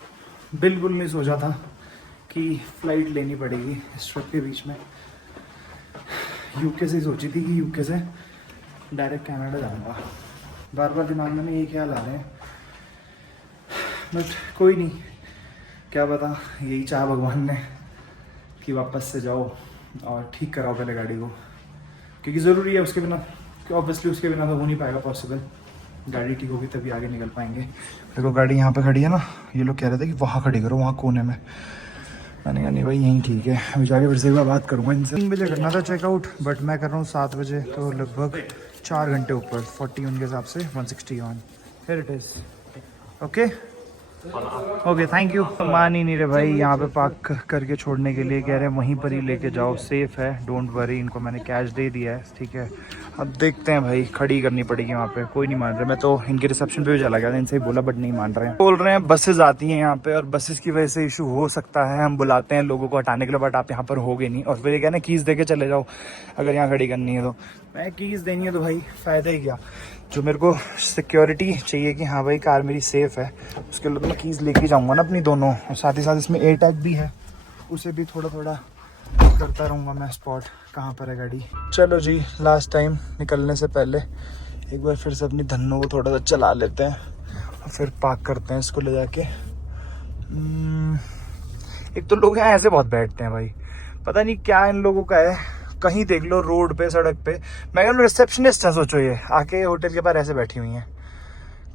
बिल्कुल नहीं सोचा था कि फ़्लाइट लेनी पड़ेगी इस ट्रिप के बीच में। यूके से ही सोची थी कि यूके से डायरेक्ट कनाडा जाऊंगा। बार बार दिमाग में यही ख्याल आ रहे हैं, बट कोई नहीं, क्या पता यही चाहा भगवान ने कि वापस से जाओ और ठीक कराओ पहले गाड़ी को, क्योंकि ज़रूरी है। उसके बिना ऑब्वियसली उसके बिना तो हो नहीं पाएगा पॉसिबल। गाड़ी ठीक होगी तभी आगे निकल पाएंगे। देखो गाड़ी यहाँ पे खड़ी है ना, ये लोग कह रहे थे कि वहाँ खड़ी करो, वहाँ कोने में। मैंने कहा नहीं भाई यहीं ठीक है। अभी जाके फिर से एक बार बात करूँगा इनसे। 3 बजे करना था चेकआउट, बट मैं कर रहा हूँ 7 बजे, तो लगभग 4 घंटे ऊपर। 40 उनके हिसाब से 161। Here it is. Okay okay thank you. मान ही नहीं रहे भाई, यहाँ पे पार्क करके छोड़ने के लिए कह रहे हैं वहीं पर ही लेके जाओ, सेफ है, डोंट वरी। इनको मैंने कैश दे दिया है, ठीक है। अब देखते हैं भाई, खड़ी करनी पड़ेगी वहाँ पे। कोई नहीं मान रहे। मैं तो इनके रिसेप्शन पे भी चला गया था, इनसे ही बोला, बट नहीं मान रहे हैं। बोल रहे हैं बसेस आती हैं यहाँ पे और बसेस की वजह से इशू हो सकता है, हम बुलाते हैं लोगों को हटाने के लिए, बट आप यहाँ पर होगे नहीं। और फिर ये कहना कीज़ दे के चले जाओ अगर यहाँ खड़ी करनी है तो। मैं कीज़ देनी है तो भाई फ़ायदा ही क्या। जो मेरे को सिक्योरिटी चाहिए कि हाँ भाई कार मेरी सेफ़ है, उसके लिए तो मैं कीज़ लेके जाऊँगा ना अपनी दोनों। और साथ ही साथ इसमें एयर टैग भी है, उसे भी थोड़ा थोड़ा करता रहूँगा मैं स्पॉट कहाँ पर है गाड़ी। चलो जी, लास्ट टाइम निकलने से पहले एक बार फिर से अपनी धन्नों को थोड़ा सा चला लेते हैं और फिर पार्क करते हैं इसको ले जाके। एक तो लोग यहाँ ऐसे बहुत बैठते हैं भाई, पता नहीं क्या इन लोगों का है। कहीं देख लो रोड पे, सड़क पे, मैं कह रिसेप्शनिस्ट है, सोचो ये आके होटल के पास ऐसे बैठी हुई हैं।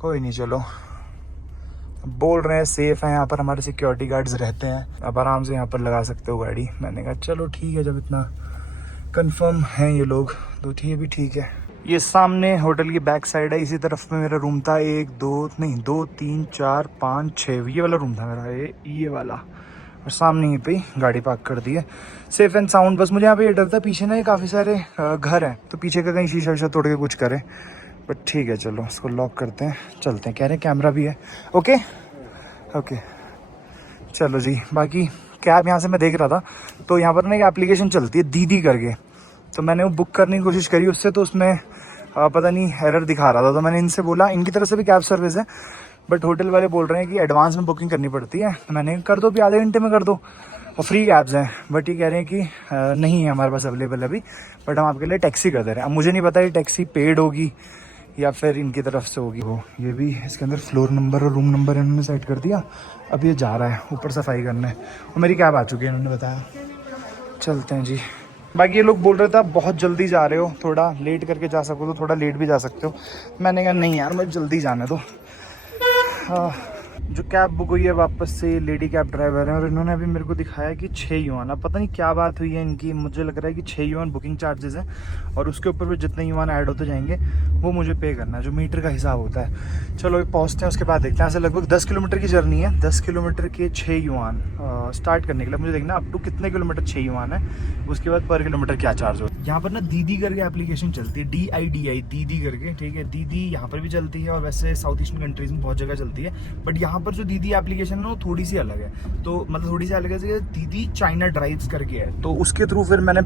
कोई नहीं, चलो बोल रहे हैं सेफ है यहाँ पर, हमारे सिक्योरिटी गार्ड्स रहते हैं, अब आराम से यहाँ पर लगा सकते हो गाड़ी। मैंने कहा चलो ठीक है, जब इतना कंफर्म है ये लोग तो ठीक भी ठीक है। ये सामने होटल की बैक साइड है, इसी तरफ में मेरा रूम था। 1 2 3 4 5 6 ये वाला रूम था मेरा, ये वाला। और सामने ही पे गाड़ी पार्क कर दी है, सेफ एंड साउंड। बस मुझे यहाँ पे ये डर था, पीछे ना काफ़ी सारे घर हैं, तो पीछे का कहीं शीशा वीशा तोड़ के कुछ करें। बट ठीक है, चलो इसको लॉक करते हैं, चलते हैं। कह रहे हैं कैमरा भी है। ओके ओके चलो जी, बाकी कैब यहाँ से मैं देख रहा था, तो यहाँ पर ना एक एप्लीकेशन चलती है दीदी करके, तो मैंने वो बुक करने की कोशिश करी उससे, तो उसमें पता नहीं एरर दिखा रहा था। तो मैंने इनसे बोला, इनकी तरफ से भी कैब सर्विस है, बट होटल वाले बोल रहे हैं कि एडवांस में बुकिंग करनी पड़ती है। तो मैंने कर दो भी, आधे घंटे में कर दो, और फ्री कैब्स हैं। बट ये कह रहे हैं कि नहीं है हमारे पास अवेलेबल अभी, बट हम आपके लिए टैक्सी कर दे रहे हैं। अब मुझे नहीं पता ये टैक्सी पेड होगी या फिर इनकी तरफ से होगी। वो ये भी इसके अंदर फ्लोर नंबर और रूम नंबर इन्होंने सेट कर दिया। अब ये जा रहा है ऊपर सफाई करने, और मेरी कैब आ चुकी है, इन्होंने बताया। चलते हैं जी। बाकी ये लोग बोल रहे थे आप बहुत जल्दी जा रहे हो, थोड़ा लेट करके जा सको तो थोड़ा लेट भी जा सकते हो। मैंने कहा नहीं यार, मुझे जल्दी जाना तो। जो कैब बुक हुई है वापस से लेडी कैब ड्राइवर है, और इन्होंने अभी मेरे को दिखाया कि 6 युआन। अब पता नहीं क्या बात हुई है इनकी, मुझे लग रहा है कि 6 युआन बुकिंग चार्जेस हैं, और उसके ऊपर भी जितने युआन ऐड होते जाएंगे वो मुझे पे करना है, जो मीटर का हिसाब होता है। चलो पहुँचते हैं, उसके बाद देखते हैं। ऐसे लगभग 10 किलोमीटर की जर्नी है, 10 किलोमीटर के 6 युआन स्टार्ट करने के लिए। मुझे देखना अप टू कितने किलोमीटर 6 युआन है, उसके बाद पर किलोमीटर क्या चार्ज हो। यहाँ पर ना दीदी करके एप्लीकेशन चलती है, DIDI दीदी करके, ठीक है। दीदी यहाँ पर भी चलती है, और वैसे साउथ ईस्टर्न कंट्रीज में बहुत जगह चलती है, बट यहाँ पर जो दीदी एप्लीकेशन है वो थोड़ी सी अलग है। तो मतलब थोड़ी सी अलग है, दीदी चाइना ड्राइव्स करके है। तो उसके थ्रू फिर मैंने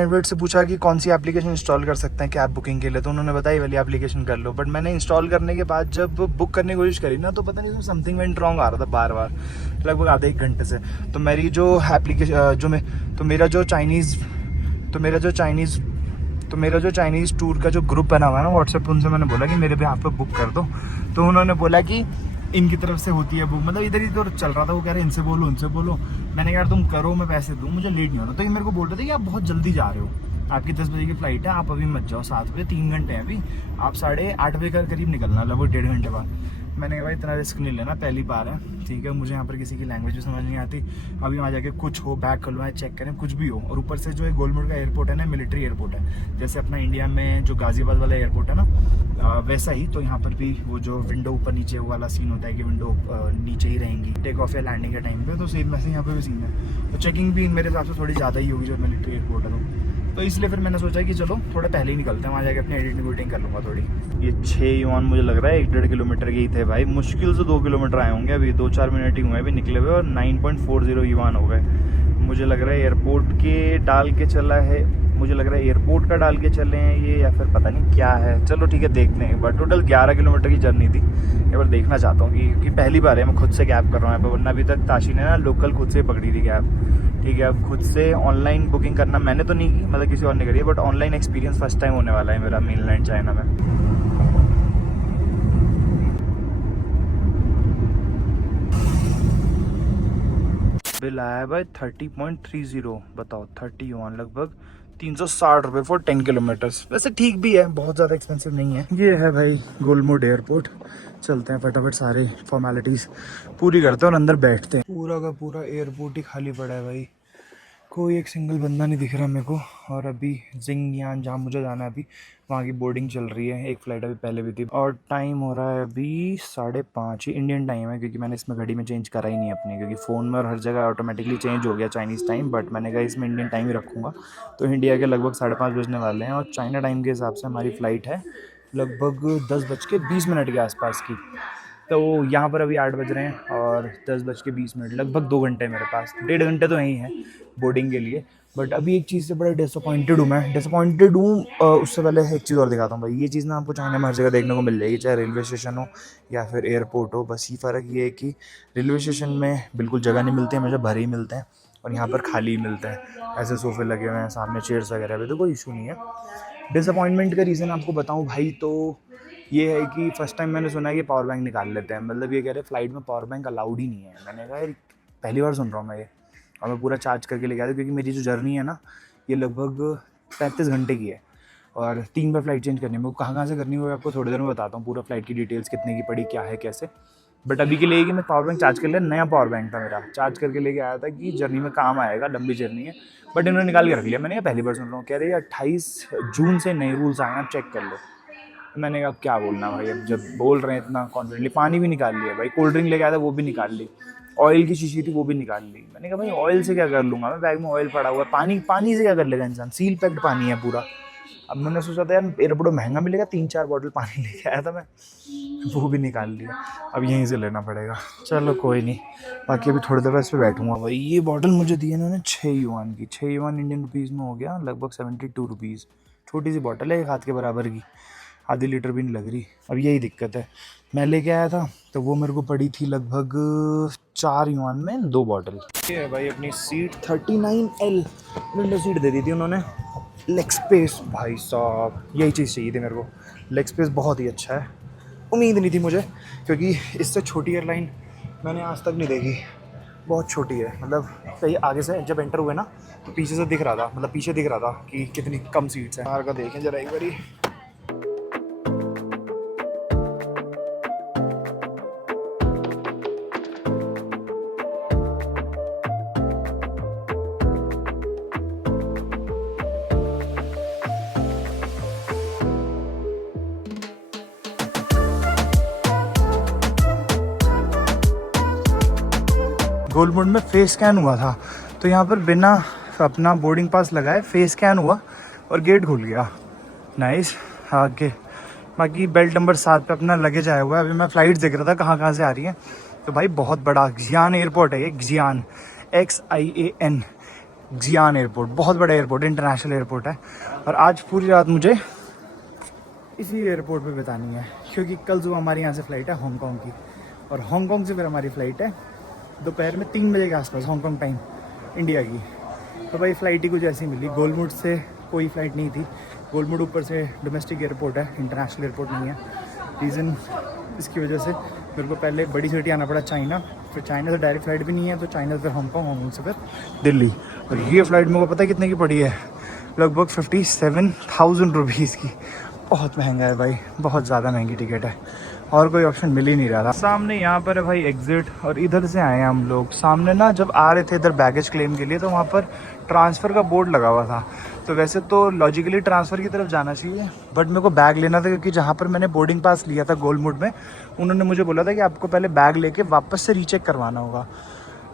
एडवर्ड से पूछा कि कौन सी एप्लीकेशन इंस्टॉल कर सकते हैं कैब बुकिंग के लिए, तो उन्होंने बताया वाली एप्लीकेशन कर लो। बट मैंने इंस्टॉल करने के बाद जब बुक करने की कोशिश करी ना, तो पता नहीं समथिंग वेंट रॉन्ग आ रहा था बार बार, लगभग आधे 1 घंटे से। तो मेरी जो एप्लीकेशन तो मेरा जो चाइनीज़ टूर का जो ग्रुप बना हुआ है ना व्हाट्सएप, उनसे मैंने बोला कि मेरे भी आप पे बुक कर दो। तो उन्होंने बोला कि इनकी तरफ से होती है बुक, मतलब इधर ही तो चल रहा था। वो कह रहे इनसे बोलो उनसे बोलो। मैंने कहा तुम करो, मैं पैसे दूँ, मुझे लेट नहीं होना। तो ये मेरे को बोल रहे थे कि आप बहुत जल्दी जा रहे हो, आपकी 10 बजे की फ़्लाइट है, आप अभी मत जाओ, 7 बजे 3 घंटे हैं अभी, आप 8:30 बजे के करीब निकलना, लगभग 1.5 घंटे बाद। मैंने कहा भाई इतना रिस्क नहीं लेना, पहली बार है, ठीक है। मुझे यहाँ पर किसी की लैंग्वेज भी समझ नहीं आती। अभी वहाँ जाके कुछ हो, बैग खुलवाएं, चेक करें, कुछ भी हो। और ऊपर से जो है गोलमुड़ का एयरपोर्ट है ना, मिलिट्री एयरपोर्ट है, जैसे अपना इंडिया में जो गाजियाबाद वाला एयरपोर्ट है ना, वैसा ही। तो यहाँ पर भी वो जो विंडो ऊपर नीचे वाला सीन होता है कि विंडो नीचे ही रहेंगी टेक ऑफ या लैंडिंग के टाइम पे, तो सेम वैसे यहाँ पे भी सीन है। तो चेकिंग भी मेरे हिसाब से थोड़ी ज़्यादा ही होगी जो मिलिट्री एयरपोर्ट है। तो इसलिए फिर मैंने सोचा कि चलो थोड़ा पहले ही निकलते हैं, वहाँ जाके अपनी एडिटिंग कर लूँगा थोड़ी। ये 6 युआन मुझे लग रहा है 1.5 किलोमीटर के ही थे भाई, मुश्किल से 2 किलोमीटर आए होंगे अभी, 2-4 मिनट ही हुए अभी निकले हुए, और 9.40 युआन हो गए। मुझे लग रहा है एयरपोर्ट के डाल के चला है, मुझे लग रहा है एयरपोर्ट का डाल के चले हैं ये, या फिर पता नहीं क्या है। चलो ठीक है, देखते हैं। बट टोटल 11 किलोमीटर की जर्नी थी। एक बार देखना चाहता हूँ क्योंकि पहली बार है मैं खुद से कैब कर रहा हूँ यहाँ पर, वरना अभी तक ताशी ने ना लोकल खुद से पकड़ी थी कैब, ठीक है। अब खुद से ऑनलाइन बुकिंग करना मैंने तो नहीं की, मतलब किसी और ने करी है, but online experience first time होने वाला है मेरा मेनलैंड चाइना में। बिल आया है भाई 30.30, बताओ 30 युआन, लगभग 360 रुपये फॉर 10 किलोमीटर्स। वैसे ठीक भी है, बहुत ज़्यादा एक्सपेंसिव नहीं है। ये है भाई गोलमुड एयरपोर्ट। चलते हैं फटाफट, सारे फॉर्मेलिटीज़ पूरी करते हैं और अंदर बैठते हैं। पूरा का पूरा एयरपोर्ट ही खाली पड़ा है भाई, कोई एक सिंगल बंदा नहीं दिख रहा मेरे को। और अभी जिंगयान जहाँ मुझे जाना है अभी, वहाँ की बोर्डिंग चल रही है। एक फ़्लाइट अभी पहले भी थी, और टाइम हो रहा है अभी 5:30 ही इंडियन टाइम है, क्योंकि मैंने इसमें घड़ी में चेंज करा ही नहीं अपनी, क्योंकि फ़ोन में और हर जगह ऑटोमेटिकली चेंज हो गया चाइनीज़ टाइम। बट मैंने कहा इसमें इंडियन टाइम ही रखूँगा। तो इंडिया के लगभग 5:30 बजने वाले हैं, और चाइना टाइम के हिसाब से हमारी फ़्लाइट है लगभग 10:20 के आसपास की। तो यहाँ पर अभी 8 बज रहे हैं, और 10:20, लगभग 2 घंटे मेरे पास, 1.5 घंटे तो यहीं हैं बोर्डिंग के लिए। बट अभी एक चीज़ से बड़ा डिसअपॉइंटेड हूँ मैं, उससे पहले एक चीज़ और दिखाता हूँ भाई। ये चीज़ ना आपको चाइना में हर जगह देखने को मिल जाएगी, चाहे रेलवे स्टेशन हो या फिर एयरपोर्ट हो। बस ये फ़र्क ये है कि रेलवे स्टेशन में बिल्कुल जगह नहीं मिलती है, हमेशा भरे ही मिलते हैं, और यहाँ पर खाली ही मिलते हैं। ऐसे सोफे लगे हुए हैं सामने, चेयर्स वगैरह भी, तो कोई इशू नहीं है। डिसअपॉइंटमेंट का रीज़न आपको बताऊँ भाई, तो ये है कि फ़र्स्ट टाइम मैंने सुना है कि पावर बैंक निकाल लेते हैं, मतलब ये कह रहे फ़्लाइट में पावर बैंक अलाउड ही नहीं है। मैंने कहा यार पहली बार सुन रहा हूँ मैं ये, और मैं पूरा चार्ज करके ले गया था, क्योंकि मेरी जो जर्नी है ना ये लगभग 35 घंटे की है, और 3 बार फ़्लाइट चेंज करनी है। मैं कहाँ से करनी है वो आपको थोड़ी देर में बताता हूँ, पूरा फ़्लाइट की डिटेल्स कितने की पड़ी, क्या है कैसे। बट अभी के लिए कि मैं पावर बैंक चार्ज कर लिया, नया पावर बैंक था मेरा, चार्ज करके लेके आया था कि जर्नी में काम आएगा, लंबी जर्नी है। बट इन्होंने निकाल के रख लिया। मैंने पहली बार सुन रहा हूँ, कह रहे 28 जून से नए रूल्स आए हैं, आप चेक कर लो। मैंने कहा अब क्या बोलना भाई, अब जब बोल रहे हैं इतना कॉन्फिडेंटली। पानी भी निकाल लिया भाई, कोल्ड ड्रिंक लेके आया था वो भी निकाल ली, ऑयल की शीशी थी वो भी निकाल ली। मैंने कहा भाई ऑयल से क्या कर लूँगा मैं, बैग में ऑयल पड़ा हुआ है, पानी से क्या कर लेगा इंसान, सील पैक्ड पानी है पूरा। अब मैंने सोचा था यार एयरपोर्ट महंगा मिलेगा, 3-4 बॉटल पानी लेके आया था मैं, वो भी निकाल लिया, अब यहीं से लेना पड़ेगा। चलो कोई नहीं, बाकी अभी थोड़ी देर बाद इस पर बैठूंगा। भाई ये बॉटल मुझे दी है इन्होंने 6 युआन की, 6 युआन इंडियन रुपीज़ में हो गया लगभग 72 रुपीज़। छोटी सी बॉटल है, एक हाथ के बराबर की, आधी लीटर भी नहीं लग रही। अब यही दिक्कत है, मैं लेके आया था तो वो मेरे को पड़ी थी लगभग 4 युआन में 2 बॉटल। ये है भाई अपनी सीट 39L विंडो सीट दे दी थी उन्होंने। लेग स्पेस भाई साहब, यही चीज़ चाहिए थी मेरे को, लेग स्पेस बहुत ही अच्छा है। उम्मीद नहीं थी मुझे, क्योंकि इससे छोटी एयरलाइन मैंने आज तक नहीं देखी, बहुत छोटी है। मतलब कहीं आगे से जब एंटर हुए ना तो पीछे से दिख रहा था, मतलब पीछे दिख रहा था कि कितनी कम सीट्स हैं। बाहर का देखें जरा एक बारी। गोलमुंड में फेस स्कैन हुआ था, तो यहाँ पर बिना अपना बोर्डिंग पास लगाए फेस स्कैन हुआ और गेट खुल गया। नाइस। आगे बाकी बेल्ट नंबर 7 पे अपना लगेज आया हुआ है। अभी मैं फ़्लाइट देख रहा था कहाँ कहाँ से आ रही है, तो भाई बहुत बड़ा xi'an एयरपोर्ट है ये, xi'an XIAN xi'an एयरपोर्ट, बहुत बड़ा एयरपोर्ट, इंटरनेशनल एयरपोर्ट है। और आज पूरी रात मुझे इसी एयरपोर्ट पे बितानी है, क्योंकि कल सुबह हमारे यहाँ से फ़्लाइट है हांगकॉन्ग की, और हांगकॉन्ग से फिर हमारी फ़्लाइट है दोपहर में 3 बजे के आसपास हांगकॉन्ग टाइम इंडिया की। तो भाई फ़्लाइट ही कुछ ऐसी मिली, गोलमुंड से कोई फ़्लाइट नहीं थी। गोलमुंड ऊपर से डोमेस्टिक एयरपोर्ट है, इंटरनेशनल एयरपोर्ट नहीं है। रीज़न इसकी वजह से मेरे को पहले बड़ी सिटी आना पड़ा चाइना, फिर चाइना से डायरेक्ट फ़्लाइट भी नहीं है, तो चाइना से फिर हांगकॉन्ग, हांगकॉन्ग से फिर दिल्ली। और ये फ़्लाइट मेरे को पता है कितने की पड़ी है, लगभग 57,000 रुपीज़ की। बहुत महंगा है भाई, बहुत ज़्यादा महंगी टिकट है, और कोई ऑप्शन मिल ही नहीं रहा था। सामने यहाँ पर है भाई एग्जिट, और इधर से आए हैं हम लोग। सामने ना जब आ रहे थे इधर बैगेज क्लेम के लिए, तो वहाँ पर ट्रांसफ़र का बोर्ड लगा हुआ था। तो वैसे तो लॉजिकली ट्रांसफ़र की तरफ जाना चाहिए, बट मेरे को बैग लेना था, क्योंकि जहाँ पर मैंने बोर्डिंग पास लिया था गोलमुंड में, उन्होंने मुझे बोला था कि आपको पहले बैग लेके वापस से रीचेक करवाना होगा।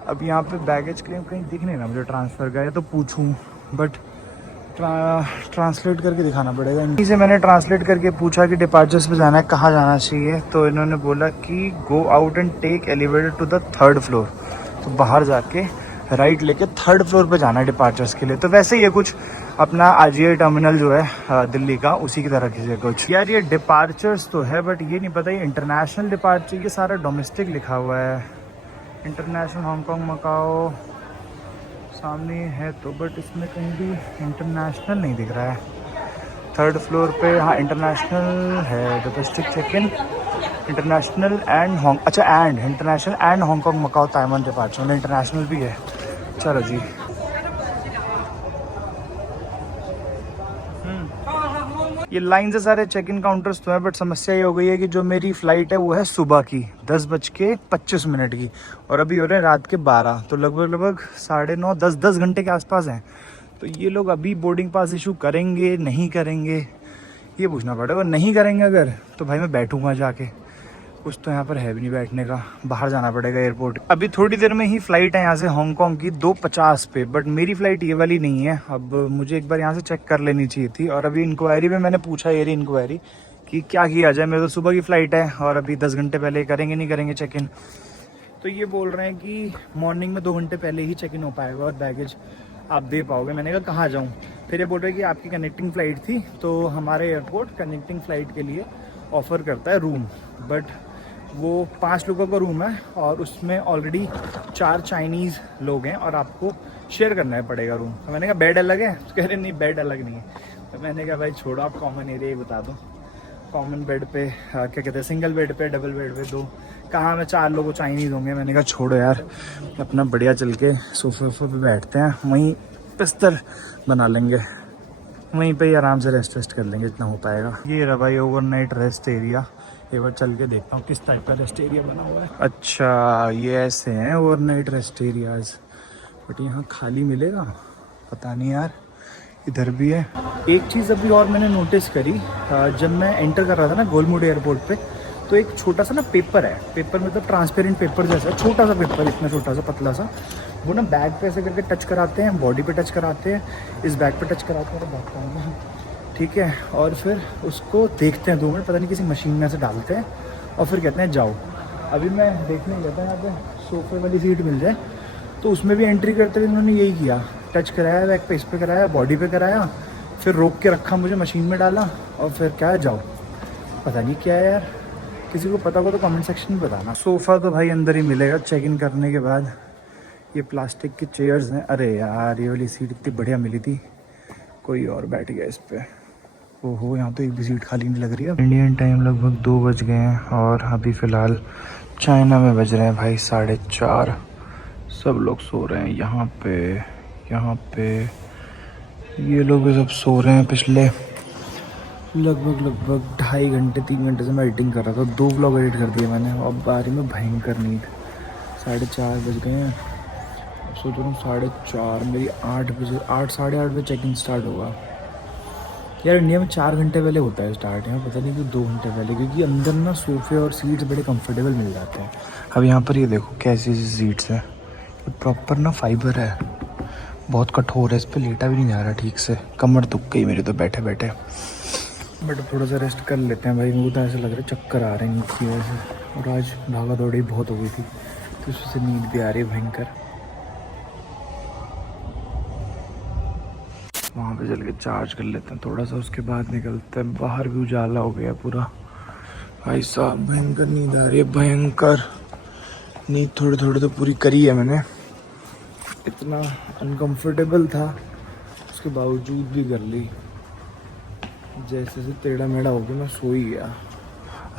अब यहाँ पर बैगेज क्लेम कहीं दिख नहीं रहा मुझे ट्रांसफ़र का, या तो पूछूँ, बट ट्रांसलेट करके दिखाना पड़ेगा। इन्हीं से मैंने ट्रांसलेट करके पूछा कि डिपार्चर्स पे जाना है, कहाँ जाना चाहिए, तो इन्होंने बोला कि go out and take elevator to the 3rd floor. तो बाहर जाके राइट लेके 3rd फ्लोर पे जाना है डिपार्चर्स के लिए। तो वैसे ये कुछ अपना IGA टर्मिनल जो है दिल्ली का, उसी की तरह की कुछ। यार ये डिपार्चर्स तो है, बट ये नहीं पता ये इंटरनेशनल डिपार्चर, ये सारा डोमेस्टिक लिखा हुआ है। इंटरनेशनल हांगकॉन्ग मकाओ सामने है तो, बट इसमें कहीं भी इंटरनेशनल नहीं दिख रहा है। 3rd फ्लोर पे हाँ इंटरनेशनल है, domestic check in, international and and international and Hong Kong Macau Taiwan departure, international भी है। चलो जी। ये लाइन से सारे चेक इन काउंटर्स तो हैं, बट समस्या ये हो गई है कि जो मेरी फ़्लाइट है वो है सुबह की 10:25 की, और अभी हो रहे हैं रात के 12, तो लगभग 9:30 10 घंटे के आसपास हैं। तो ये लोग अभी बोर्डिंग पास इशू करेंगे नहीं करेंगे ये पूछना पड़ेगा। नहीं करेंगे अगर, तो भाई मैं बैठूंगा जाके, कुछ तो यहाँ पर है भी नहीं बैठने का, बाहर जाना पड़ेगा एयरपोर्ट। अभी थोड़ी देर में ही फ़्लाइट है यहाँ से हांगकॉन्ग की 2:50 पे, बट मेरी फ़्लाइट ये वाली नहीं है। अब मुझे एक बार यहाँ से चेक कर लेनी चाहिए थी। और अभी इंक्वायरी में मैंने पूछा, एयर इंक्वायरी, कि क्या किया जाए, मेरे तो सुबह की फ़्लाइट है और अभी 10 घंटे पहले करेंगे नहीं करेंगे चेक इन। तो ये बोल रहे हैं कि मॉर्निंग में 2 घंटे पहले ही चेक इन हो पाएगा और बैगेज आप दे पाओगे। मैंने कहा कहाँ जाऊँ, फिर ये बोल रहे हैं कि आपकी कनेक्टिंग फ़्लाइट थी, तो हमारे एयरपोर्ट कनेक्टिंग फ़्लाइट के लिए ऑफ़र करता है रूम, बट वो 5 लोगों का रूम है और उसमें ऑलरेडी 4 चाइनीज़ लोग हैं और आपको शेयर करना है पड़ेगा रूम। तो मैंने कहा बेड अलग है, तो कह रहे नहीं बेड अलग नहीं है। तो मैंने कहा भाई छोड़ो, आप कॉमन एरिया ही बता दो। कॉमन बेड पे क्या कहते हैं, सिंगल बेड पे, डबल बेड पे 2, कहाँ में 4 लोग चाइनीज़ होंगे। मैंने कहा छोड़ो यार, अपना बढ़िया चल के सोफे पे बैठते हैं, वहीं बिस्तर बना लेंगे, वहीं पे ही आराम से रेस्ट कर लेंगे जितना हो पाएगा। ये रहा भाई ओवरनाइट रेस्ट एरिया। एक बार चल के देखता हूँ किस टाइप का रेस्ट एरिया बना हुआ है। अच्छा ये ऐसे हैं ओवरनाइट रेस्ट एरियाज, बट यहाँ खाली मिलेगा पता नहीं यार। इधर भी है। एक चीज़ अभी और मैंने नोटिस करी, जब मैं एंटर कर रहा था ना गोलमुंड एयरपोर्ट पे, तो एक छोटा सा ना पेपर है, पेपर मतलब ट्रांसपेरेंट पेपर जैसा, छोटा सा पेपर, इतना छोटा सा पतला सा, वो ना बैग पे ऐसे करके टच कराते हैं, बॉडी पे टच कराते हैं, इस बैग पे टच कराते हैं, बैग का ठीक है, और फिर उसको देखते हैं 2 मिनट, पता नहीं किसी मशीन में से डालते हैं और फिर कहते हैं जाओ। अभी मैं देखने गया था यहाँ पे सोफे वाली सीट मिल जाए, तो उसमें भी एंट्री करते हुए इन्होंने यही किया, टच कराया, बैक पे इस पे कराया, बॉडी पे कराया, फिर रोक के रखा, मुझे मशीन में डाला और फिर क्या है जाओ। पता नहीं क्या है यार, किसी को पता हो तो कमेंट सेक्शन में बताना। सोफ़ा तो भाई अंदर ही मिलेगा चेक इन करने के बाद। ये प्लास्टिक की चेयर्स हैं। अरे यार ये वाली सीट इतनी बढ़िया मिली थी, कोई और बैठ गया इस पर। ओहो, यहाँ तो एक भी सीट खाली नहीं लग रही है। इंडियन टाइम लगभग 2 बज गए हैं और अभी फ़िलहाल चाइना में बज रहे हैं भाई 4:30। सब लोग सो रहे हैं यहाँ पे ये लोग भी सब सो रहे हैं। पिछले लगभग 2.5 घंटे 3 घंटे से मैं एडिटिंग कर रहा था, 2 व्लॉग एडिट कर दिए मैंने। अब बारी में भयंकर नींद। 4:30 बज गए हैं। अब सोच रहा हूँ 4:30, मेरी 8 बजे 8 साढ़े 8 बजे चेक इन स्टार्ट होगा। यार इंडिया में 4 घंटे पहले होता है स्टार्ट, यहाँ पता नहीं कि 2 घंटे पहले, क्योंकि अंदर ना सोफे और सीट्स बड़े कंफर्टेबल मिल जाते हैं। अब यहाँ पर ये देखो कैसी सीट्स हैं, ये प्रॉपर ना फाइबर है, बहुत कठोर है, इस पर लेटा भी नहीं जा रहा ठीक से, कमर दुख गई मेरी तो बैठे बैठे। बट थोड़ा सा रेस्ट कर लेते हैं भाई, मुझे तो ऐसा लग रहा है चक्कर आ रहे हैं नींद की वजह से, और आज भागा दौड़ी बहुत हो गई थी तो उससे नींद भी आ रही है भयंकर। वहाँ पे चल के चार्ज कर लेते हैं थोड़ा सा, उसके बाद निकलते हैं। बाहर भी उजाला हो गया पूरा भाई साहब, भयंकर नींद आ रही है, भयंकर नींद। थोड़ी थोड़ी तो पूरी करी है मैंने, इतना अनकंफर्टेबल था उसके बावजूद भी कर ली। जैसे से टेढ़ा मेढ़ा हो गया मैं सो ही गया।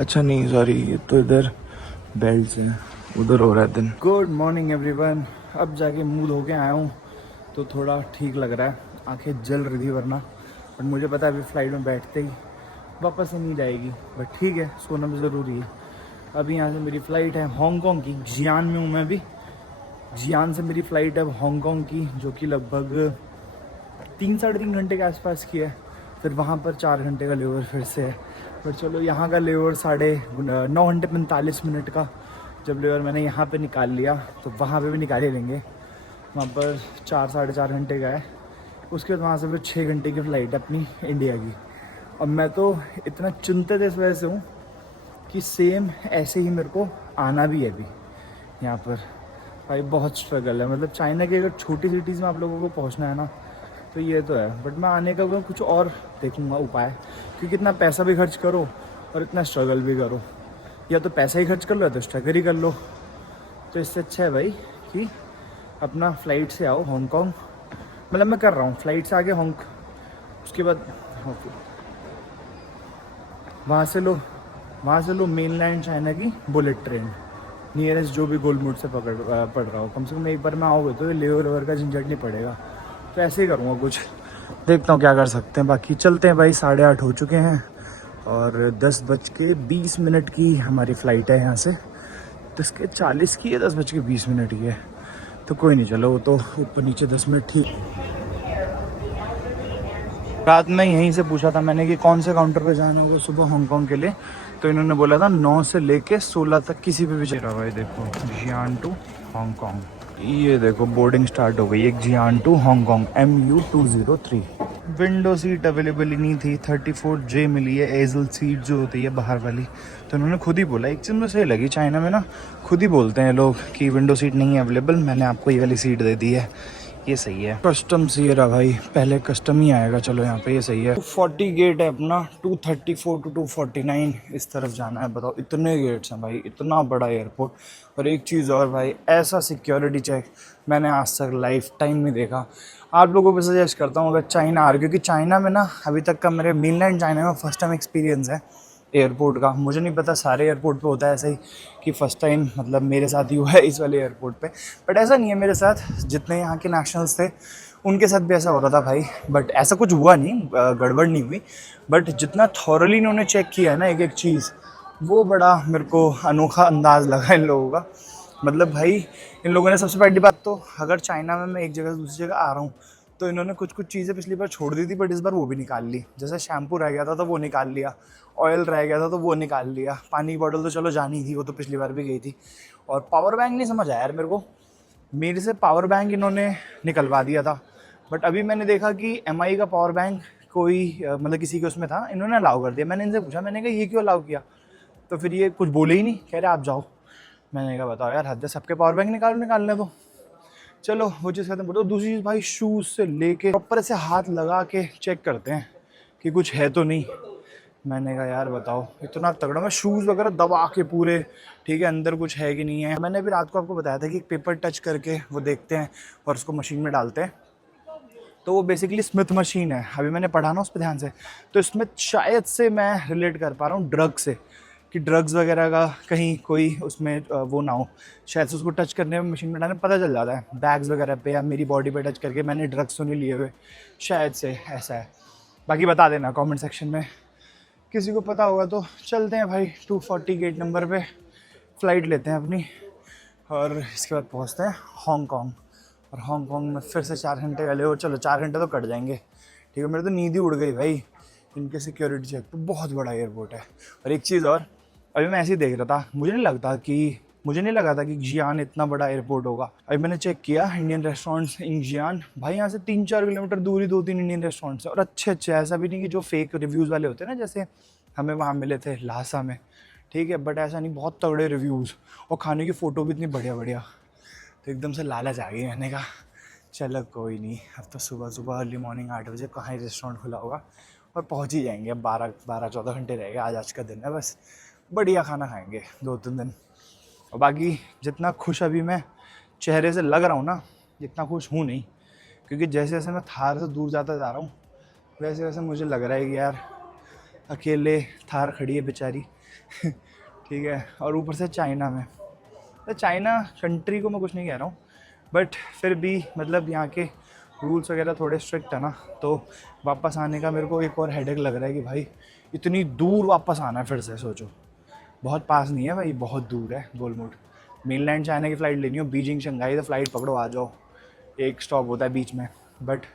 अच्छा नहीं सॉरी, ये तो इधर बेल्ट हैं, उधर हो रहा है दिन। Good morning everyone. अब जाके मुँह धो के आया हूँ तो थोड़ा ठीक लग रहा है, आंखें जल रही थी वरना, बट मुझे पता है अभी फ्लाइट में बैठते ही वापस से नींद आएगी, बट ठीक है सोना भी ज़रूरी है। अभी यहाँ से मेरी फ़्लाइट है हांगकांग की, जियान में हूँ मैं अभी। जियान से मेरी फ़्लाइट है हांगकांग की, जो कि लगभग 3-3.5 घंटे के आसपास की है। फिर वहाँ पर 4 घंटे का लेओवर फिर से है, पर चलो यहाँ का लेओवर 9 घंटे 45 मिनट का जब लेओवर मैंने यहाँ पे निकाल लिया तो वहाँ पे भी निकाल ही लेंगे। वहाँ पर 4-4.5 घंटे का है, उसके बाद वहाँ से फिर 6 घंटे की फ़्लाइट है अपनी इंडिया की। और मैं तो इतना चिंतित इस वजह से हूँ कि सेम ऐसे ही मेरे को आना भी है अभी यहाँ पर। भाई बहुत स्ट्रगल है, मतलब चाइना की अगर छोटी सिटीज़ में आप लोगों को पहुँचना है ना तो ये तो है, बट मैं आने का कुछ और देखूँगा उपाय, क्योंकि इतना पैसा भी खर्च करो और इतना स्ट्रगल भी करो, या तो पैसा ही खर्च कर लो या तो स्ट्रगल ही कर लो। तो इससे अच्छा है भाई कि अपना फ़्लाइट से आओ हांगकांग, मतलब मैं कर रहा हूँ फ़्लाइट से आगे उसके बाद वहाँ से लो मेनलैंड चाइना की बुलेट ट्रेन, नियरेस्ट जो भी गोलमुड से पड़ रहा हो। कम से कम एक बार मैं आओगे तो लेओवर का झंझट नहीं पड़ेगा, तो ऐसे ही करूँगा कुछ, देखता हूँ क्या कर सकते हैं। बाकी चलते हैं भाई, 8:30 हो चुके हैं और 10:20 की हमारी फ़्लाइट है यहाँ से। 10:40 की है, 10:20 की है, तो कोई नहीं, चलो वो तो ऊपर नीचे 10 मिनट ठीक। रात में यहीं से पूछा था मैंने कि कौन से काउंटर पे जाना होगा सुबह हांगकांग के लिए, तो इन्होंने बोला था 9 से लेके 16 तक किसी पे भी चला। भाई देखो जियान टू हांगकांग, ये देखो बोर्डिंग स्टार्ट हो गई, एक Xi'an to Hong MU203। Window seat available ही नहीं थी, 34J मिली है, एजल सीट जो होती है बाहर वाली। तो उन्होंने खुद ही बोला, एक चीज़ मुझे सही लगी चाइना में ना, खुद ही बोलते हैं लोग कि विंडो सीट नहीं है अवेलेबल, मैंने आपको ये वाली सीट दे दी है, ये सही है। कस्टम्स ये रहा भाई, पहले कस्टम ही आएगा, चलो यहाँ पे ये सही है। 240 गेट है अपना, 234 to 249 इस तरफ जाना है। बताओ इतने गेट्स हैं भाई, इतना बड़ा एयरपोर्ट। और एक चीज़ और भाई, ऐसा सिक्योरिटी चेक मैंने आज तक लाइफ टाइम में देखा। आप लोगों को सजेस्ट करता हूँ अगर चाइना आ रहे, क्योंकि चाइना में ना अभी तक का मेरे मेनलैंड चाइना में फर्स्ट टाइम एक्सपीरियंस है एयरपोर्ट का। मुझे नहीं पता सारे एयरपोर्ट पे होता है ऐसा ही कि फ़र्स्ट टाइम, मतलब मेरे साथ ही हुआ है इस वाले एयरपोर्ट पे, बट ऐसा नहीं है मेरे साथ। जितने यहाँ के नेशनल्स थे उनके साथ भी ऐसा हो रहा था भाई, बट ऐसा कुछ हुआ नहीं, गड़बड़ नहीं हुई। बट जितना थॉरली इन्होंने चेक किया है ना एक एक चीज़, वो बड़ा मेरे को अनोखा अंदाज़ लगा इन लोगों का। मतलब भाई इन लोगों ने सबसे पहली बात तो, अगर चाइना में मैं एक जगह से दूसरी जगह आ रहा हूँ तो इन्होंने कुछ चीज़ें पिछली बार छोड़ दी थी, बट इस बार वो भी निकाल ली। जैसे शैम्पू रह गया था तो वो निकाल लिया, ऑयल रह गया था तो वो निकाल लिया, पानी की बोतल तो चलो जानी थी, वो तो पिछली बार भी गई थी। और पावर बैंक नहीं समझ आया यार मेरे को, मेरे से पावर बैंक इन्होंने निकलवा दिया था, बट अभी मैंने देखा कि MI का पावर बैंक कोई मतलब किसी के उसमें था, इन्होंने अलाउ कर दिया। मैंने इनसे पूछा, मैंने कहा ये क्यों अलाउ किया, तो फिर ये कुछ बोले ही नहीं, कह रहे आप जाओ। मैंने कहा बताओ यार, हद है, सबके पावर बैंक निकालने दो। चलो वो चीज़ खत्म करो। दूसरी चीज़ भाई, शूज़ से लेके प्रॉपर ऐसे हाथ लगा के चेक करते हैं कि कुछ है तो नहीं। मैंने कहा यार बताओ, इतना तगड़ा, मैं शूज़ वगैरह दबा के पूरे, ठीक है, अंदर कुछ है कि नहीं है। मैंने अभी रात को आपको बताया था कि एक पेपर टच करके वो देखते हैं और उसको मशीन में डालते हैं, तो वो बेसिकली स्मिथ मशीन है। अभी मैंने पढ़ा ना उस पर ध्यान से, तो स्मिथ शायद से मैं रिलेट कर पा रहा हूँ ड्रग से, कि ड्रग्स वगैरह का कहीं कोई उसमें वो ना हो, शायद से उसको टच करने में, मशीन में डालने में पता चल जाता है बैग्स वगैरह पे या मेरी बॉडी पे टच करके मैंने ड्रग्स तो नहीं लिए हुए, शायद से ऐसा है। बाकी बता देना कमेंट सेक्शन में, किसी को पता होगा तो। चलते हैं भाई 240 गेट नंबर पे, फ़्लाइट लेते हैं अपनी और इसके बाद पहुंचते हैं हांगकांग। और हांगकांग में फिर से 4 घंटे वाले हो, चलो 4 घंटे तो कट जाएंगे, ठीक है। मेरे तो नींद ही उड़ गई भाई, इनके सिक्योरिटी चेक पे। बहुत बड़ा एयरपोर्ट है। और एक चीज़ और, अभी मैं ऐसे ही देख रहा था, मुझे नहीं लगा था कि जियान इतना बड़ा एयरपोर्ट होगा। अभी मैंने चेक किया इंडियन रेस्टोरेंट्स इन जियान, भाई यहाँ से 3-4 किलोमीटर दूर ही 2-3 इंडियन रेस्टोरेंट्स हैं और अच्छे, ऐसा भी नहीं कि जो फेक रिव्यूज़ वाले होते हैं ना, जैसे हमें वहाँ मिले थे लासा में, ठीक है, बट ऐसा नहीं, बहुत तगड़े रिव्यूज़ और खाने की फ़ोटो भी इतनी बढ़िया। तो एकदम से लालच आ गई, मैंने कहा चलो कोई नहीं, अब तो सुबह अर्ली मॉर्निंग 8 बजे कहाँ ही रेस्टोरेंट खुला होगा और पहुँच ही जाएंगे। अब 12-14 घंटे रहेगा, आज का दिन है, बस बढ़िया खाना खाएंगे 2-3 दिन। और बाकी जितना खुश अभी मैं चेहरे से लग रहा हूँ ना, जितना खुश हूँ नहीं, क्योंकि जैसे जैसे मैं थार से दूर जाता जा रहा हूँ वैसे वैसे मुझे लग रहा है कि यार अकेले थार खड़ी है बेचारी ठीक है। और ऊपर से चाइना में, तो चाइना कंट्री को मैं कुछ नहीं कह रहा हूँ, बट फिर भी मतलब यहाँ के रूल्स वगैरह थोड़े स्ट्रिक्ट है ना, तो वापस आने का मेरे को एक और हेडेक लग रहा है कि भाई इतनी दूर वापस आना है फिर से। सोचो, बहुत पास नहीं है भाई, बहुत दूर है गोलमुड। मेनलैंड चाइना की फ़्लाइट लेनी हो, बीजिंग शंघाई, तो फ़्लाइट पकड़ो आ जाओ, एक स्टॉप होता है बीच में। बट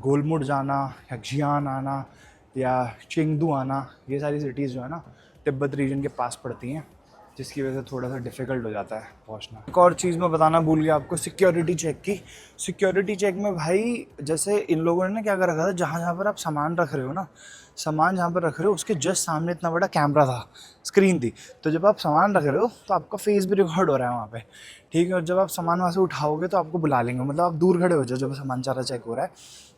गोलमुड जाना या जियान आना या चेंगदू आना, ये सारी सिटीज़ जो है ना तिब्बत रीजन के पास पड़ती हैं, जिसकी वजह से थोड़ा सा डिफ़िकल्ट हो जाता है पहुंचना। एक और चीज़ मैं बताना भूल गया आपको, सिक्योरिटी चेक की। सिक्योरिटी चेक में भाई जैसे इन लोगों ने ना क्या कर रखा था, जहाँ पर आप सामान रख रहे हो ना, सामान जहाँ पर रख रहे हो उसके जस्ट सामने इतना बड़ा कैमरा था, स्क्रीन थी, तो जब आप सामान रख रहे हो तो आपका फेस भी रिकॉर्ड हो रहा है वहाँ पे, ठीक है। और जब आप सामान वहाँ से उठाओगे तो आपको बुला लेंगे, मतलब आप दूर खड़े हो जाओ जब सामान सारा चेक हो रहा है,